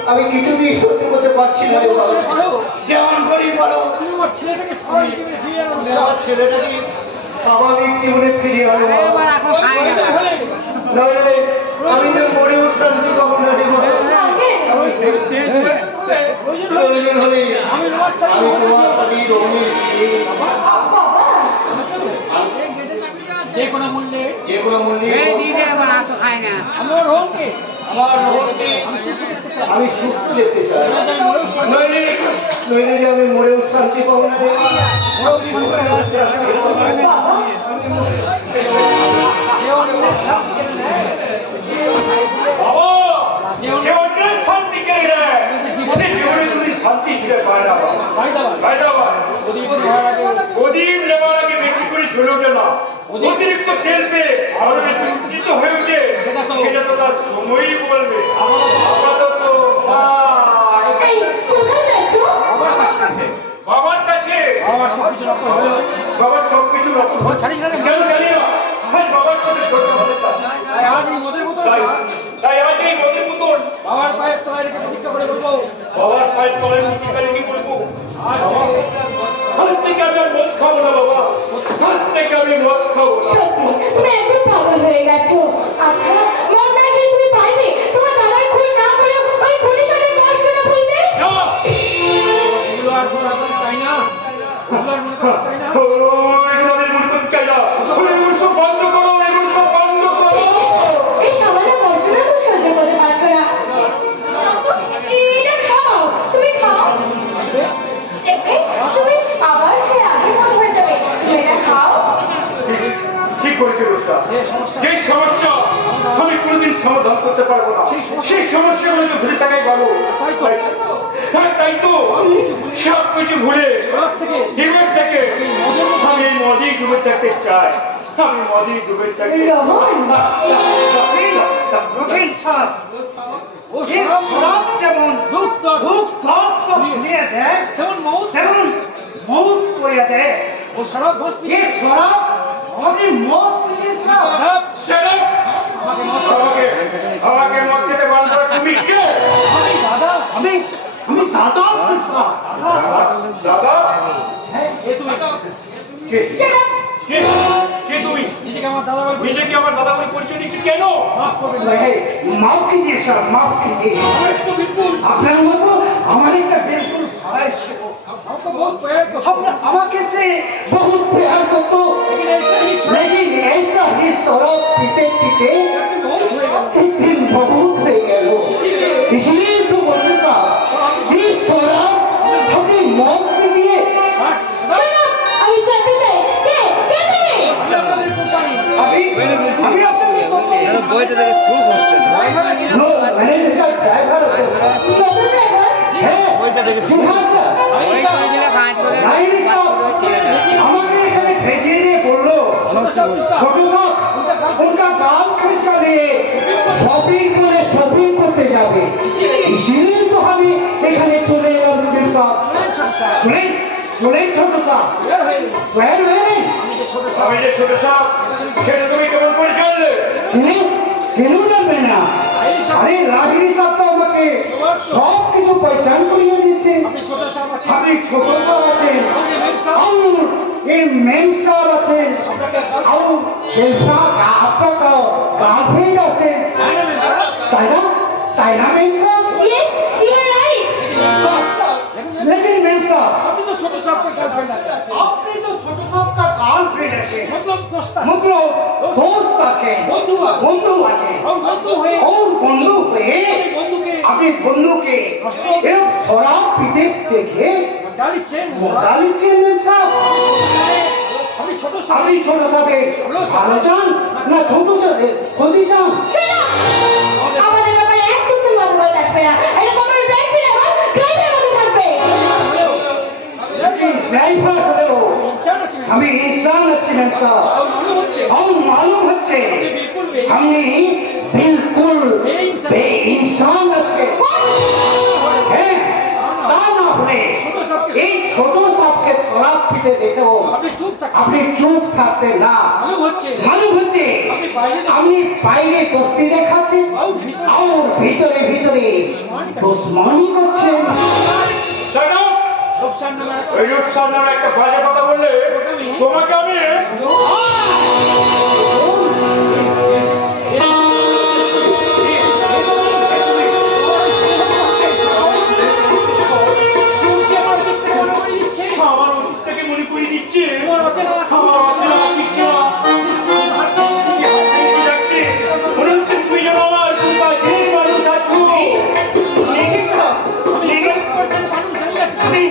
আমি কিছুতেই সহ্য করতে পারছি না রে বাবা। যেমন করি বলো, তুমি আমার ছেলেটাকে সবাই জীবনে ফিরিয়ে আনো আমার ছেলেটাকে স্বাভাবিক জীবনে ফিরিয়ে আনো বাবা। নইলে আমি তো মরেও শান্তি পাবো না রে বাবা। প্রয়োজন হলে আমি তোমার সাথে আমি তোমার সাথে রঙের যে কোনো মূল্যে যে কোনো মূল্যে আমার রোহনকে আমার রোহনকে আমি সুস্থ দেখতে চাই। নইলে যে আমি মরেও শান্তি পাবো না রে বাবা। মরেও শান্তি পাবো না। যে অন্যের শ্বাস কেড়ে নেয়, বাবা, যে অন্যের শান্তি কেড়ে নেয়, সে জীবনে তুমি শান্তি ফিরে পায় না বাবা। ভাই দাদা ভাই বাবা, প্রদীপ নেওয়ার আগে প্রদীপ নেবার আগে বেশি করে জ্বলে ওঠে না। অতিরিক্ত তেল পেয়ে আরো বেশি উত্তেজিত হয়ে ওঠে, সেটা তো তার সময়ই বলবে। আপাতত এই, কোথায় যাচ্ছ? আমার কাছে বাবার কাছে আমার সব কিছু রক্ত হলো বাবার সবকিছু রকম ধর ছাড়িস না রে। কেন জানি না, আজ বাবার কাছে ধরতে হবে না। তাই আজ এই মদের বোতল তাই আজ এই নদীর মতন বাবার পায়ের তলায় রেখে প্রতিজ্ঞা করে বলবো বাবার পায়ের তলায় মুক্তিকালে কি করবো? আজ থেকে আমি আর মদ খাবো না বাবা, আজ থেকে আমি মদ খাবো না। সত্যি, তুমি একদম পাগল হয়ে গেছো। আচ্ছা, মদ না খেলে তুমি পারবে তোমার দাদার খুন না করে ওই খুনির সাথে কষ্ট না বলতে? না! এগুলো আর মনে করতে চাই না, এগুলো আর মনে করতে চাই না। ও, এগুলো আমি মনে করতে চাই না। এগুলো সব বন্ধ করো, এগুলো সব বন্ধ করো। এই সামান্য কষ্টটা তুমি সহ্য করতে পারছো না। এটা খাও, তুমি খাও। দেখবে, তুমি আবার সেই আগের মতো হয়ে যাবে। তুমি এটা খাও। ঠিক করেছে রোজা। যে সমস্যা আমি কোনোদিন সমাধান করতে পারবো না, সেই সমস্যাগুলোকে ভুলে থাকাই ভালো। হ্যাঁ, তাই তো সব কিছু ভুলে হিমের থেকে আমি এই মদেই ডুবে থাকতে চাই। আমি মদেই ডুবে থাকতে রোহন, রহিন সাহেব, ও যে শরাব যেমন দুঃখ দর্দ দুঃখ দর্দ সব ভুলিয়ে দেয় তেমন মৌত তেমন মৌত করিয়া দেয়। ও শরাব ভর্তি যে শরাব আপনি মদ পিছিয়ে শরাব ছেড়ে আমাকে মত আমাকে মদ খেতে বন্ধ করো। তুমি কে? আমি দাদা আমি আমি দাদা আছি স্যার। দাদা এ তুমি কে? কে? কে তুমি? নিজেকে আমার দাদা বলে নিজেকে আমার দাদা বলে পরিচয় দিচ্ছি কেন? মাফ করবেন এই, মাফ कीजिए স্যার, মাফ कीजिए। আমার একটু বিপুল আপনার মতো আমার একটা বিলকুল ভাই ছিল। हमको बहुत प्यार करते अपना আমাকে সে बहुत प्यार করতো। लेकिन ऐसा ही शराब लेकिन ऐसा ही शराब पीते पीते बहुत हो गया से दिन बहुत हो गया। इसलिए तो बोलते साहब ये शराब अपनी मौत के लिए 60 আমি জানতে চাই কে তুমি আমাদের কোম্পানি अभी अभी अपने বইটা দেখে সুখ হচ্ছে না। नो मैंने इसका ड्राइवर নতুন ড্রাইভার है বইটা দেখে जी हाँ सर কাজ করে नहीं साहब আমাকে এখানে भेजिए দিয়ে বললো ছোট সাহেব उनका गार्लफ्रेंड का लिए शॉपिंग करते যাবে इसीलिए तो हम এখানে চলে এলাম মুজিব সাহেব চলে ছোট সাহেব বের হয়ে বের হয়ে আমি যে ছোট আমি যে ছোট সাপ সেটা তুমি কেমন করে জানলে? কেন জানবে না আরে লাহিড়ি সাহেব তো আমাকে সব কিছু পহচান করিয়ে দিয়েছে আপনি ছোট সাহেব আছেন আপনি ছোট সাহেব আছেন আপনি মেম সাহেব और ये मेम साहब আছেন আপনাকে और बेलसा आपका गार्लफ्रेंड আছেন আইনা মেম সাহেব তাই না मेम साहब ইয়েস ইউ আর রাইট लेकिन मेम साहब আপনি তো ছোট সাহেব का गर्लफ्रेंड আছে আপনি তো ছোট সাহেব का গার্লফ্রেंड আছে मतलब दोस्त मतलब दोस्त আছে বন্ধু আছে। বন্ধু আছে और बंधु हुए और বন্ধু হয়ে बंधु के আপনি বন্ধুকে এরকম শরাব পিতে দেখে চালিয়েছেন মজা নিচ্ছেন মেম সাহেব আমি ছোট সাহেব আপনি ছোট সাহেবের ভালো চান না ছোট ক্ষতি চান শোনো আমাদের ব্যাপারে একদম তুমি কথা বলতে আসবে না এটা সবার ব্যাগ ছিল ড্রাইভার মতো থাকবে ড্রাইভার হলেও इंसान আছে আমি ইনসান আছি মেম সাহেব और मालूम হচ্ছে और मालूम হচ্ছে আপনি बिल्कुल भी আমি বিলকুল বেইনসান আছে হ্যাঁ তা না হলে এই ছোট সাপকে শরাব পিতে দেখেও আপনি চুপ থাকুন আপনি চুপ থাকতেন না মালুম হচ্ছে মালুম হচ্ছে আপনি বাইরে আপনি বাইরে দোস্তি দেখাচ্ছেন और भीतर আর ভিতরে দুশ্মনী করছেন Shut up! नुकसान ना मेरा ওই রূপসার নামে একটা বাজে কথা বললে তোমাকে আমি तुमचे আমার দিক থেকে মনে করে দিচ্ছে আমার অতীত থেকে মনে করিয়ে দিচ্ছে তোমার অচেনা আমার অচেনা কিচ্ছু না। কি যাচ্ছে? মনে হচ্ছে তুই যেন আমার পাশে মানুষ আছো। দেখি সব আমি করছেন মানুষ জানি আছে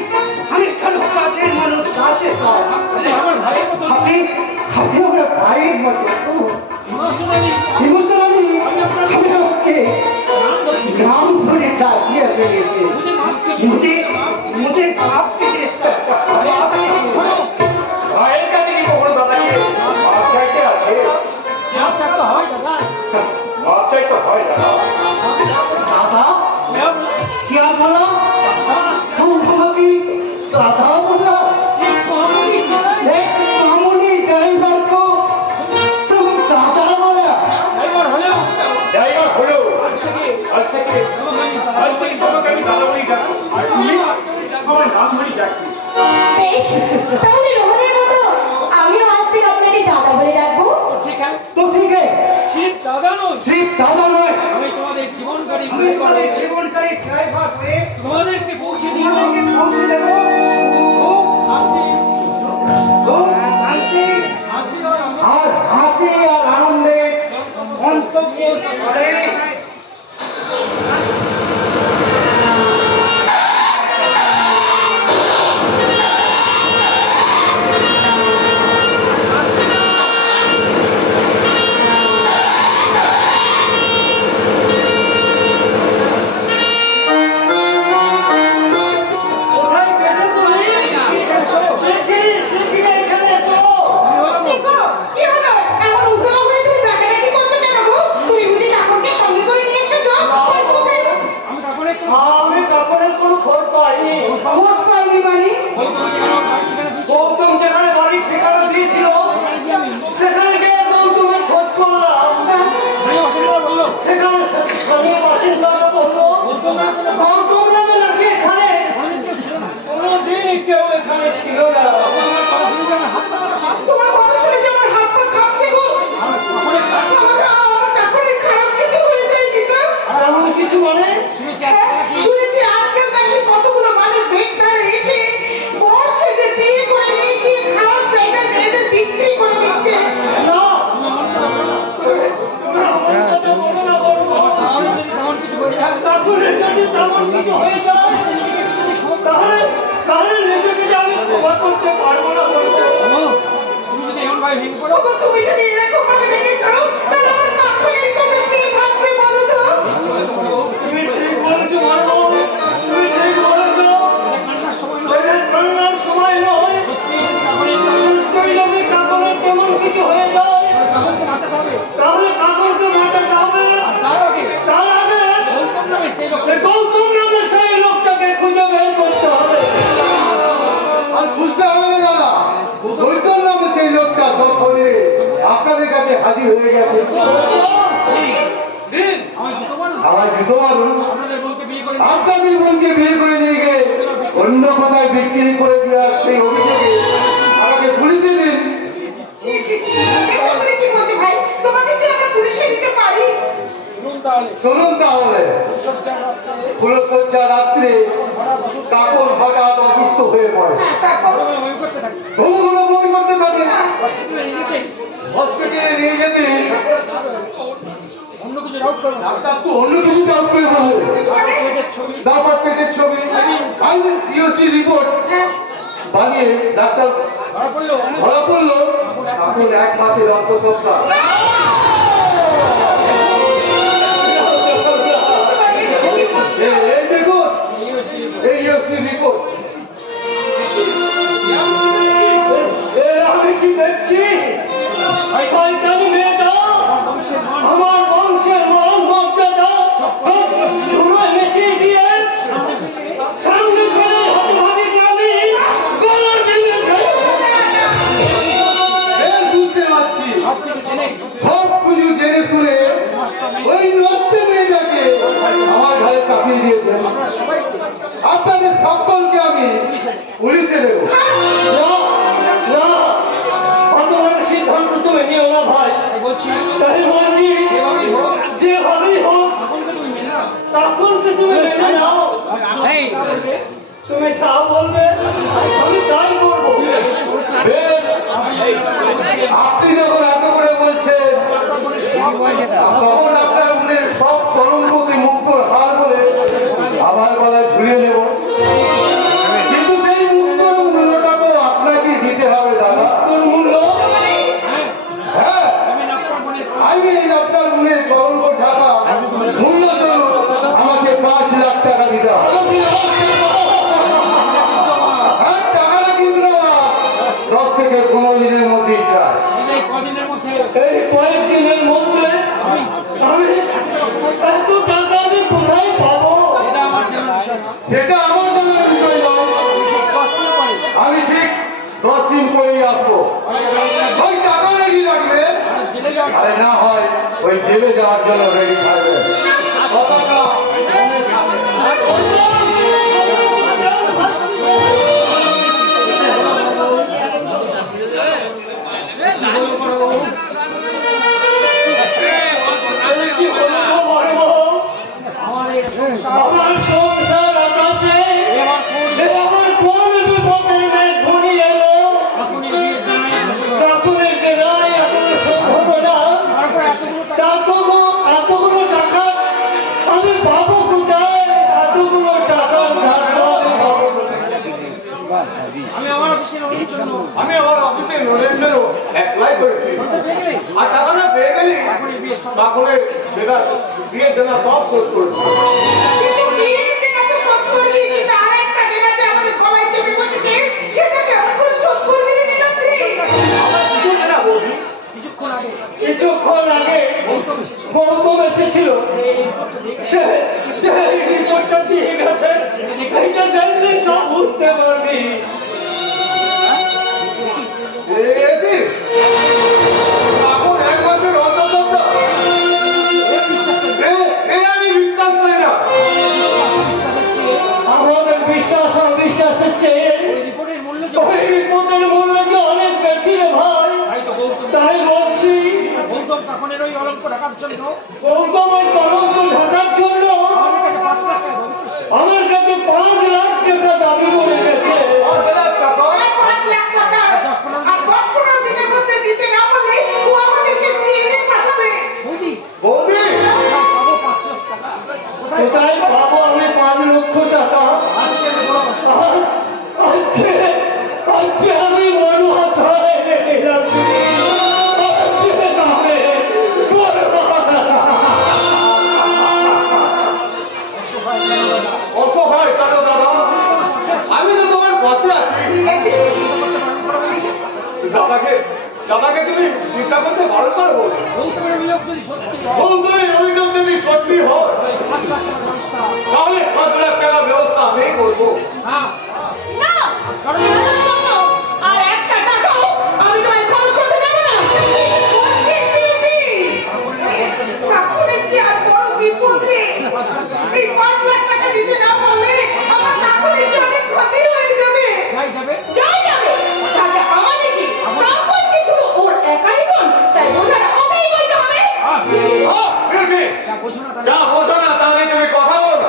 আমি কারো কাছের মানুষ কাছে সব আমার ভাইয়ের মতো আপনি আমার ভাইয়ের মতো ইমোশনালি ইমোশনালি আমি আমাকে নাম ধরে नाम सुने डाकिया मेरे से मुझे माफ कीजिए मुझे माफ कीजिए सर माफ कीजिए ভাইয়ের কাছে কি কখনো দাদাকে মাপ চাইতে আছে? माफ करता হয় দাদা মাপ চাইতে হয় দাদা। दादा मैं बोला क्या बोला हाँ तुम हमारी दादा बोला एक मामूली एक मामूली ड्राइवर को तुम दादा बोला ड्राइवर হলেও ড্রাইভার হলো আজ থেকে আজ থেকে তোমাকে আমি দাদা বলি ডাকবো। আর তুমি আমার নাম ধরেই ডাকবি। বেশ তাহলে রোহনের মতো আমিও আজ থেকে আপনাকে দাদা বলে ডাকবো ঠিক আছে तो ठीक है শীত দাদা নয় सिर्फ दादा नয় আমি তোমাদের জীবনকারী আমি তোমাদের জীবনকারী ড্রাইভার হয়ে তোমাদেরকে পৌঁছে দিই তোমাদেরকে পৌঁছে দেবো খুব হাসি খুব শান্তি আর হাসি আর আনন্দে গন্তব্যস্থলে কোথায় পেতে তুমি এখানে শো শিগগিরি এখানে এসো কি গো? কি হলো? এমন উতলা হয়ে তুমি ডাকাডাকি করছো কেন গো? তুমি বুঝি ঠাকুরকে সঙ্গে এমন কিছু হয়ে যায় তাহলে তাহলে নিজেকে যে আমি ক্ষমা করতে পারবো না বলতো তুমি যদি এমন ভাবে ভেঙে পড়ো ওগো, তুমি যদি এরকম ভাবে ভেঙে পড়ো, তাহলে আমার মাথায় এই কথা কে ভাববে বলো তো? তুমি ঠিক বলেছো মারবো তুমি ঠিক বলেছো কান্নার সময় নয় এটা কান্নার সময় নয় সত্যি কাপড়ের সত্যই যদি কাপড়ের তেমন কিছু হয়ে যায় কাপড়কে বাঁচাতে হবে তাহলে কাপড়কে বাঁচাতে হবে তার আগে তার আগে গৌতম নামে সেই লোককে গৌতম নামে সেই লোকটাকে খুঁজে বের করতে হবে আর খুঁজতে হবে না দাদা, বৈতন নামে সেই লোকটা শরীরে আপনাদের কাছে হাজির হয়ে গেছে। দিন আমার জুতো মারুন আমার জুতো মারুন, আপনাদের বোনকে বিয়ে করে আপনাদের বোনকে বিয়ে করে নিয়ে গিয়ে অন্য কোথায় বিক্রি করে দেওয়ার সেই অভিযোগে আমাকে পুলিশে দিন। ছি, ছি, ছি, এসব তুমি কি বলছো ভাই? তোমাকে কি আমরা পুলিশে দিতে পারি? শুনুন তাহলে শুনুন তাহলে, সজ্জার রাত্রে ফুলসজ্জা রাত্রে কাপড় হঠাৎ অসুস্থ হয়ে পড়ে, হ্যাঁ, তারপর? বমি করতে থাকি ঘন ঘন বমি করতে থাকে। হসপিটালে নিয়ে যেতে হসপিটালে নিয়ে যেতে অন্য কিছু ডাউট করবো না ডাক্তার তো অন্য কিছু ডাউট করে বলে, পেটের ছবি তারপর পেটের ছবি সিওসি রিপোর্ট বানিয়ে ডাক্তার ধরা পড়লো ধরা পড়লো এখন 1 মাসের অন্তঃসত্ত্বা। এই দেখুন এই সিওসি রিপোর্ট। আমি কি দেখছি শয়তানি মেয়েটা বংশের মান আমার বংশের মান মর্যাদা ধুলো মিশিয়ে দিয়ে সামনে ফেলে হতভাগীকে আমি গলা দিয়েছি বেশ বুঝতে পারছি, সব কিছু জেনে সব কিছু জেনে শুনে ওই নষ্ট মেয়েটাকে আমার ঘরে চাপিয়ে দিয়েছেন। আমরা সবাই আপনাদের সকলকে আমি পুলিশে দেবো। না না অত বড় সিদ্ধান্ত তুমি নিও না ভাই বলছি তাই বলছি যেভাবেই হোক যেভাবেই হোক তখনকে তুমি মেনে নাও তখনকে তুমি মেনে নাও এই তুমি যা বলবে আমি তাই করবো বেশ, আপনি যখন এত করে বলছেন তখন আপনার মনের সব কলঙ্ককে মুক্তর হার বলে আমার গলায় ঝুলিয়ে নেব, কিন্তু সেই মুক্ত মূল্যটা তো আপনাকে দিতে হবে দাদা। তোর মূল্য হ্যাঁ, আমি নাট্যমণির আমি আপনার মনের কলঙ্ক ঢাকা মূল্য স্বরূপ আমাকে 5 লাখ টাকা দিতে হবে। আর টাকাটা কিন্তু আমার 10 থেকে 15 দিনের মধ্যেই চাই। এই কদিনের মধ্যে এই কয়েকদিনের মধ্যে আমি এত টাকা আমি কোথায় পাবো এটা আমার জানার বিষয় না সেটা আমার জানার বিষয় নয়, কষ্ট করে আমি ঠিক 10 দিন পরেই আসবো। ওই টাকা রেডি রাখবেন, জেলে যাওয়ার আরে না হয় ওই জেলে যাওয়ার জন্য রেডি থাকবেন। কথাটা কি হলো গো বড় বউ? আমার এই সংসার আমার সংসার আকাশে আমার কোন আমার কোন বিপদের মেঘ ঘনিয়ে এলো এখনই বিয়ে জানাই কাকুরের গেরায় এত সম্ভাবনা তারপর এতগুলো টাকা আমি পাবো কোথায় এতগুলো টাকা আমি আমার অফিসের লোনের জন্য আমি আমার অফিসে লোনের জন্য অ্যাপ্লাই করেছি, পেয়ে গেলে আর টাকাটা পেয়ে গেলি এখনই বিয়ে সব তাহলে বিয়ের দেনা সব শোধ করে দেবো। কিন্তু বিয়ের দিন এত শোধ করবি, কিন্তু আরেকটা দিন আছে আমাদের গলায় চেপে বসেছে, সেটাকে আমরা কোনো শোধ করবি না নীলাদ্রি। শুনে না বৌদি, কিছুক্ষণ আগে গৌতম এসেছিল সেই রিপোর্টটা দিয়ে গেছে এইটা দেখলে সব বুঝতে পারবি এখন 1 মাসের অন্তঃসত্ত্বা, আমি বিশ্বাস করি না। বিশ্বাসের চেয়ে আমাদের বিশ্বাস আর বিশ্বাসের চেয়ে ওই রিপোর্টের মূল্য যে ওই রিপোর্টের মূল্য যে অনেক বেশি রে ভাই তাই তো গৌতম তাই বলছি গৌতম কাকনের ওই অলঙ্ক ঢাকার জন্য গৌতম ওই কলঙ্ক ঢাকার জন্য আমার কাছে 5 লাখ টাকা দাবি আমার কাছে 5 লাখ টাকা দাবি করেছে। করে গেছে 5 লাখ টাকা? আর 5 লাখ টাকা আর 10-15 দিনের মধ্যে দিতে না পারলে ও আমাদেরকে জেলে পাঠাবে। বৌদি বৌদি, পাবো 5 লাখ টাকা কোথায় কোথায় পাবো আমি 5 লক্ষ টাকা আজকে আমি বড় হাতে এলাম অসহায় কেন দাদা? আমি তো তোমার পাশে আছি। দাদাকে তুমি চিন্তা করতে বারণ করো বৌদি। অভিযোগ যদি সত্যি হয় তাহলে 5 লাখ টাকার ব্যবস্থা আমি করবো। না এটার জন্য আর একটা টাকাও আমি তোমায় খরচ করতে দেবো না। বলছিস বিউটি, কাকুরের যে আর বড় বিপদ রে। এই 5 লাখ টাকা দিতে না পারলে আমার কাকুরের যে অনেক ক্ষতি হয়ে যাবে। যাবে তাতে আমাদের কি কাকুর কি শুধু ওর একাই বোন, তাই বোঝাটা ওকেই বলতে হবে। বিউটি, যা বোঝো না তাহলে তুমি কথা বলো না।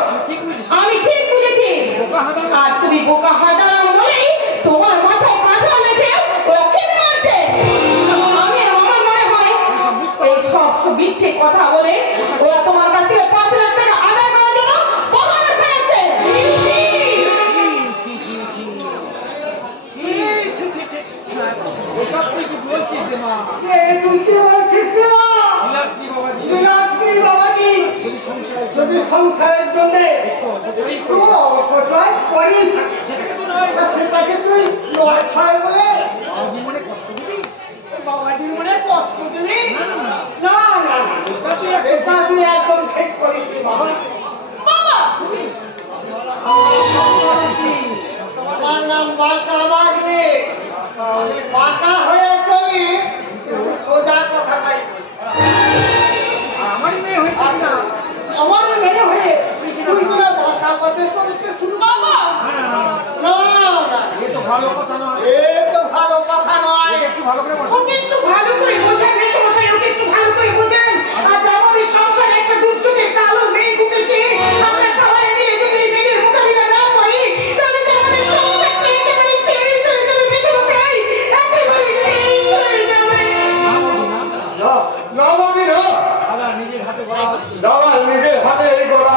আমি ঠিক বুঝেছি। আর তুমি বোকা হাঁটাম বলেই তোমার মাথায় কাঁথা রেখে ওরা খেতে পারছে। আমি আমার মনে হয় এই সব মিথ্যে কথা বলে ওরা তোমার কাছ থেকে 5 লাখ টাকা আদায় করার জন্য বহানা ফেলছে। তুই কি বলছিস রে মা? বিলাতি বাবাজি যদি সংসারের জন্য অপচয় করি সেটাকে তুই 9-6 বলে বাবাজির মনে কষ্ট দিবি? না না, এটা তুই একদম ঠিক করিস নি বাবা। বাবা আমার নাম বাঁকা বাগলি। বাঁকা হয়ে চলি কিন্তু সোজা কথা নাই। আমারই মেয়ে হয়ে তুই কোনো বাঁকা পথে চলতে শুরু বাবা না না, এ তো ভালো কথা নয়। ওকে একটু ভালো করে বোঝান মেশমশাই, ওকে একটু ভালো করে বোঝান। আজ আমাদের সংসারে একটা দুর্যোগের কালো মেঘ উঠেছে। আমরা সবাই মিলে যদি এই মেঘের মোকাবিলা না করি তাহলে যে আমাদের সংসারটা একেবারে শেষ হয়ে যাবে মেশমশাই, একেবারে শেষ হয়ে যাবে। না বৌদি না, দাদা নিজের হাতে এই করা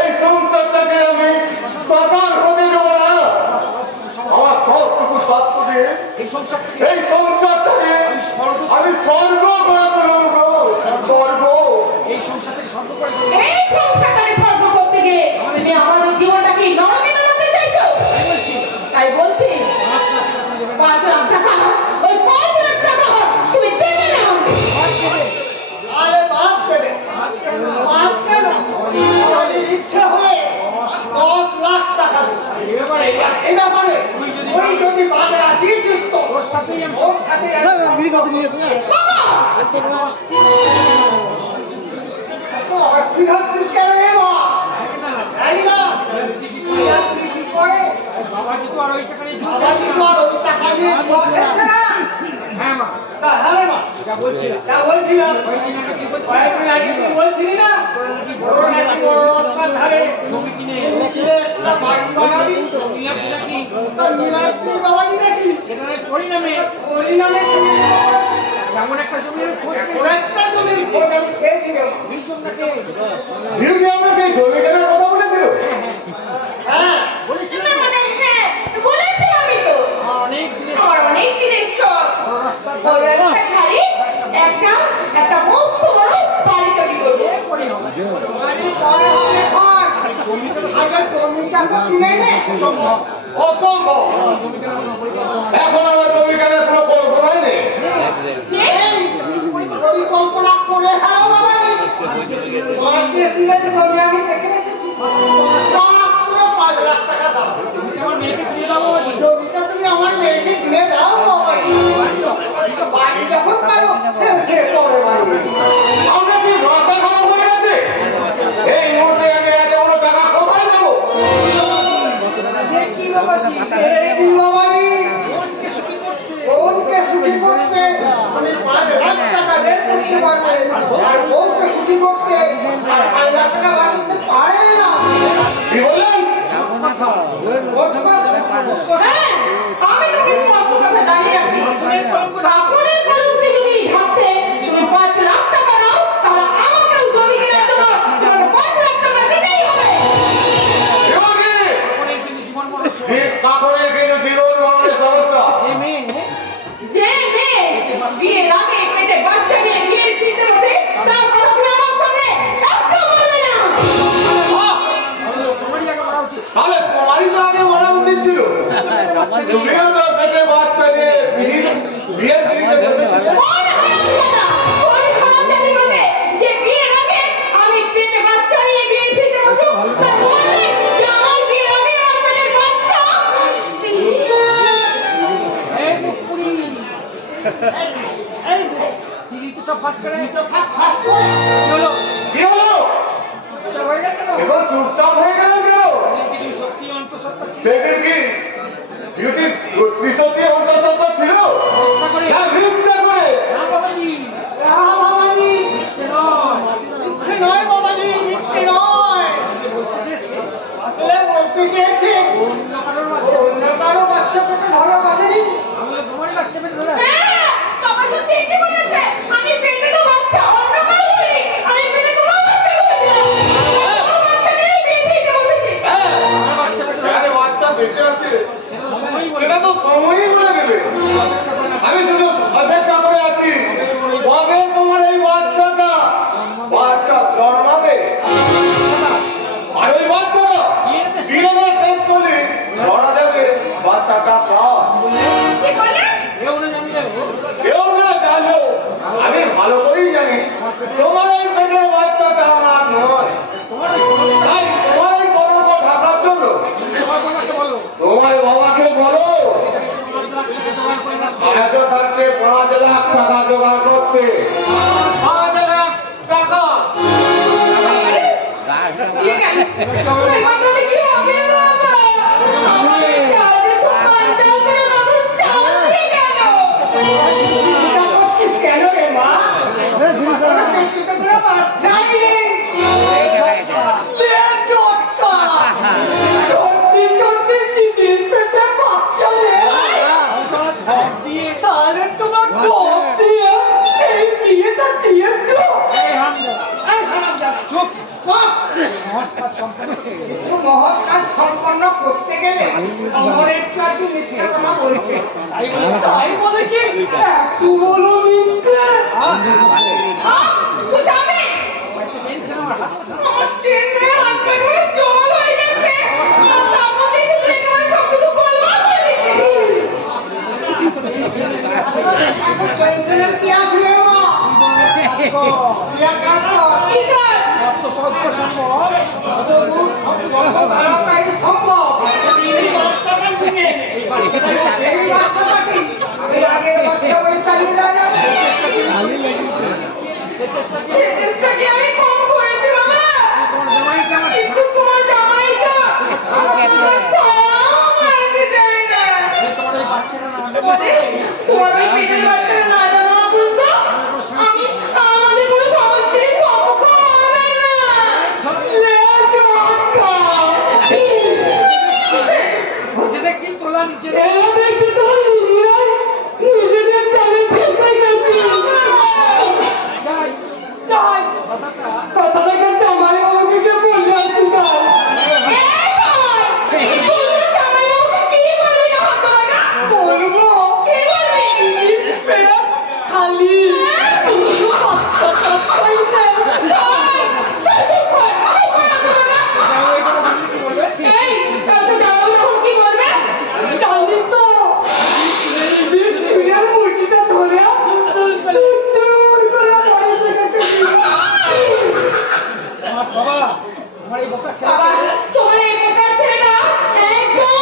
এই সংসারটাকে আমি শ্মশান হতে দেবো না। আমার সবটুকু স্বাস্থ্য দিয়ে এই সংসারটাকে আমি স্বর্গ করে তুলব। স্বর্গ এই সংসারটাকে স্বর্গ করতে গিয়ে তুমি আমাদের জীবনটাকে নরকে নামাতে চাইছো? তাই বলছি 5 লাখ টাকা, ওই 5 লাখ টাকা তুমি দেবে না। আরে বাদ দেবে আজ কেন? শরীর ইচ্ছে হলে 10 লাখ টাকা দেবে। এই ব্যাপারে ওই যদি বাগড়া দিয়েছিস তো ওর সাথে বাবা অস্থির হচ্ছিস কেন রে মা? জানি না তুই কি করে বাবাজি তো আর ওই টাকা নিয়ে জুয়া খেলছে না। হ্যাঁ রে মা, যা বলছিলাম কয়েকদিন আগে তুই বলছিলি না বড় নাকি বড় রাস্তার ধারে নিচে একটা বাড়ি বানাবি। তা নীলাদ্রি বাবাজি নাকি পরিণামে এমন একটা জমির খোঁজ আমি পেয়েছি রে মা। বিউটি আমাকে জমি কেনার কথা বলেছিল। হ্যাঁ তুমি মনে হ্যাঁ বলেছি আমি তো আমার অনেক দিনের শখ। ওই রাস্তার ধারে একটা মস্ত বড় বাড়ি তৈরি করবো। বাড়ি পরে হবে ঘর। আগে জমিটা তো কিনে নে। অসম্ভব, এখন আমার জমি কেনার কোনো কল্পনাই নেই। এই পরিকল্পনা করে হারাও বাবা। মাসে সিলের জমি আমি দেখে এসেছি। মাত্র 5 লাখ টাকা দাও। জমিটা তুমি আমার মেয়েকে কিনে দাও বাবা। বাড়ি যখন পারো সে পরে বাড়ি। আমাদের কি মাথা খারাপ হয়ে গেছে? এই মুহূর্তে আমি এতগুলো টাকা কোথায় পাবো? এই কি বাবাজি? বউকে সুখী করতে আমি 5 লাখ টাকা বের করতে পারবো, আর বউকে সুখী করতে 5 লাখ টাকা বার করতে পারে না। কি বললেন? হ্যাঁ আমি তোকে স্পষ্ট কথা জানিয়ে রাখছি, কাপড়ের কলমকে যদি ভাবতে তুমি 5 লাখ টাকা দাও তাহলে আমাকেও জমি কেনার জন্য তোমাকে 5 লাখ টাকা দিতেই হবে। চেয়েছে অন্য কারোর বাচ্চা অন্য কারো বাচ্চা পেটে ধরা বসেনি আমি তোমারই বাচ্চা পেটে ধরে আছি। হ্যাঁ, বাবা তো ঠিকই বলেছে। আমি পেটে তো বাচ্চা, অন্য কারো বলিনি। আমি পেটে তোমার বাচ্চা বলেছিলাম। তোমার বাচ্চা নিয়ে বিয়ে দিতে বসেছি। হ্যাঁ, আমার বাচ্চা পেটে ধরে আরে বাচ্চা বেঁচে আছে সময়ই বলে সেটা তো সময়ই বলে দেবে। আমি শুধু অপেক্ষা করে আছি কবে তোমার এই বাচ্চাটা জন্মাবে। আর ওই বাচ্চাটা ডিএনএ টেস্ট করলে ধরা যাবে বাচ্চাটা কার। কি করলে? এও না জানি যাবো কেউ না জানো, আমি ভালো করেই জানি তোমার এই পেটের বাচ্চাটা আমার নয়। তাই তোমার এই কলঙ্ক ঢাকার জন্য তোমার বাবাকে বলো তোমার বাবাকে বলো 5 লাখ টাকা জোগাড় করে রাখতে। এত থাকতে 5 লাখ টাকা জোগাড় করতে। 5 লাখ টাকা ঠিক আছে। এবার তাহলে কি হবে বাবা? আমার চাঁদে সকাল চাঁদের মতো চাঁদে কেন? চিন্তা করছিস কেন রে মা পেটে তো কোনো বাচ্চাই নেই এই দেখা গেছে লে চটকা! চটতে চটতে দিদির পেটে বাচ্চা নেই। আমি তোমার ধপ দিয়ে তাহলে তোমার ডব দিয়ে এই বিয়েটা দিয়েছো? এই হামদা এই হারামজাদা, চুপ চুপ! মহৎ কাজ সম্পন্ন করে কিছু মহৎ কাজ সম্পন্ন করতে গেলে আমার একটু আধটু মিথ্যা কথা বলবে তাই বলে তাই বলে কি একটু বলো মিথ্যে? তুই যাবি? টেনশন আমার হাত আমার ট্রেনে হাত পা ধরে জল হয়ে গেছে। আর তার মধ্যে এসে দেখে আমার সব কিছু গোলমাল হয়ে গেছে। এখন পেনশনের কি আছে রে মা তুই এক কাজ কর কি কাজ? সত্য সম্ভব যতদূর সম্ভব তাড়াতাড়ি সম্ভব এই বাচ্চাটা নিয়ে নে। এই বাচ্চাটা কি আমি আগের বাচ্চা বলে চালিয়ে দেওয়া যাবে সে চেষ্টা কি আমি কম করেছি বাবা? তোমার জামাইকে আমার কিন্তু তোমার জামাইটা আমার ছাড়াও মারতে চায় না। তোমার এই বাচ্চাটা না বলে, তোমার ওই পেটের বাচ্চাটা না জানানো পর্যন্ত আমি আমাদের কোনো সমাজের সম্মুখ হবে না। লে চটকা! নিজে দেখছি তোলা নিচে এরা দেখছি তোমার নিজেদের চালে ফেলতে গেছি। যাই যাই, কথাটা কথাটাকে জামাই বাবুকে গিয়ে বলে আসি তাই। জামাই বাবুকে কি বলবি না হতভাগা? বলবো কি বলবি? ইংলিশ পেট খালি শুধু বাচ্চা কাচ্চাই নেই। চুপ কর, হতভাগা। যাও এই কথা শুনলে কি বলবে এই, এত জামাই বাবু কি বলবে? জানি তো। এই দিন চুলের মুঠিটা ধরে দূর করে বাড়ি থেকে আমার বাবা আমার এই বোকা বাবা, ছেলে তোমার এই বোকা ছেলেটা একদম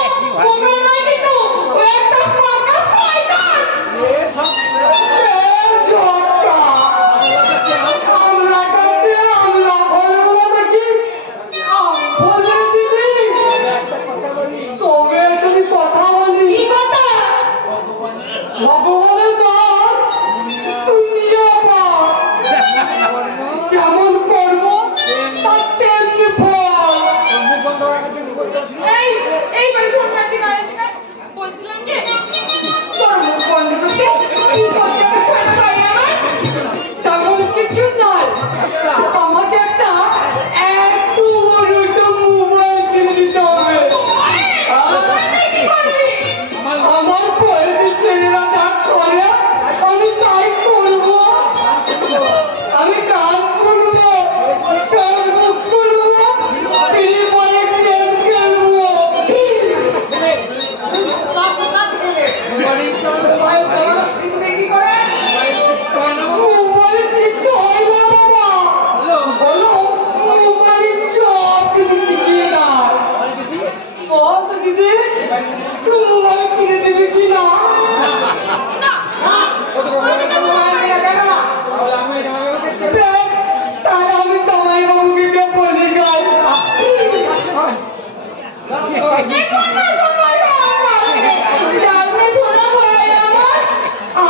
বোকা নয় কিন্তু ও একটা পাকা শয়তান। এ সব এই ঝটকা! আমরা কাছে আমরা ফলগুলো দেখি আম ফলে দিদি। একটা কথা বলি তবে তুমি কথা বলি। কি কথা? ভগবানের নাম দুনিয়া পার। যেমন কর্ম তার তেমনি ফল। মুখ বন্ধ রাখার জন্য বলছো এই শোনার দিকে বলছিলাম কি তোর মুখ বন্ধ করতে কি করতে হবে ছোট ভাই আমার? তেমন কিছু নয়, আমাকে একটা একটু বড় একটা মোবাইল কিনে দিতে হবে। আমার বয়সী ছেলেরা যা করে আমি তাই করবো। আমি গান শুনবো, ফেসবুক করবো, ফ্রি ফায়ার গেম খেলবো। ছেলে কাজটা ছেলে মোবাইল চালানো মোবাইল চালানো শিখবে কি করে মোবাইল শিখতে হয় না মোবাইল শিখতে হয় না বাবা। হ্যালো বলো মোবাইল সব কিছু শিখিয়ে দাও। বল তো দিদি, তুই মোবাইল কিনে দিবি কি না? মোবাইল নিয়ে দেবে না তাহলে আমি এই জামাইবাবুকে ছেলে দেখ, তাহলে আমি তোমায় বাবুকে গিয়ে বলি গাই।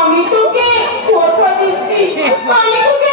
আমি তোকে কথা দিচ্ছি, আমি তোকে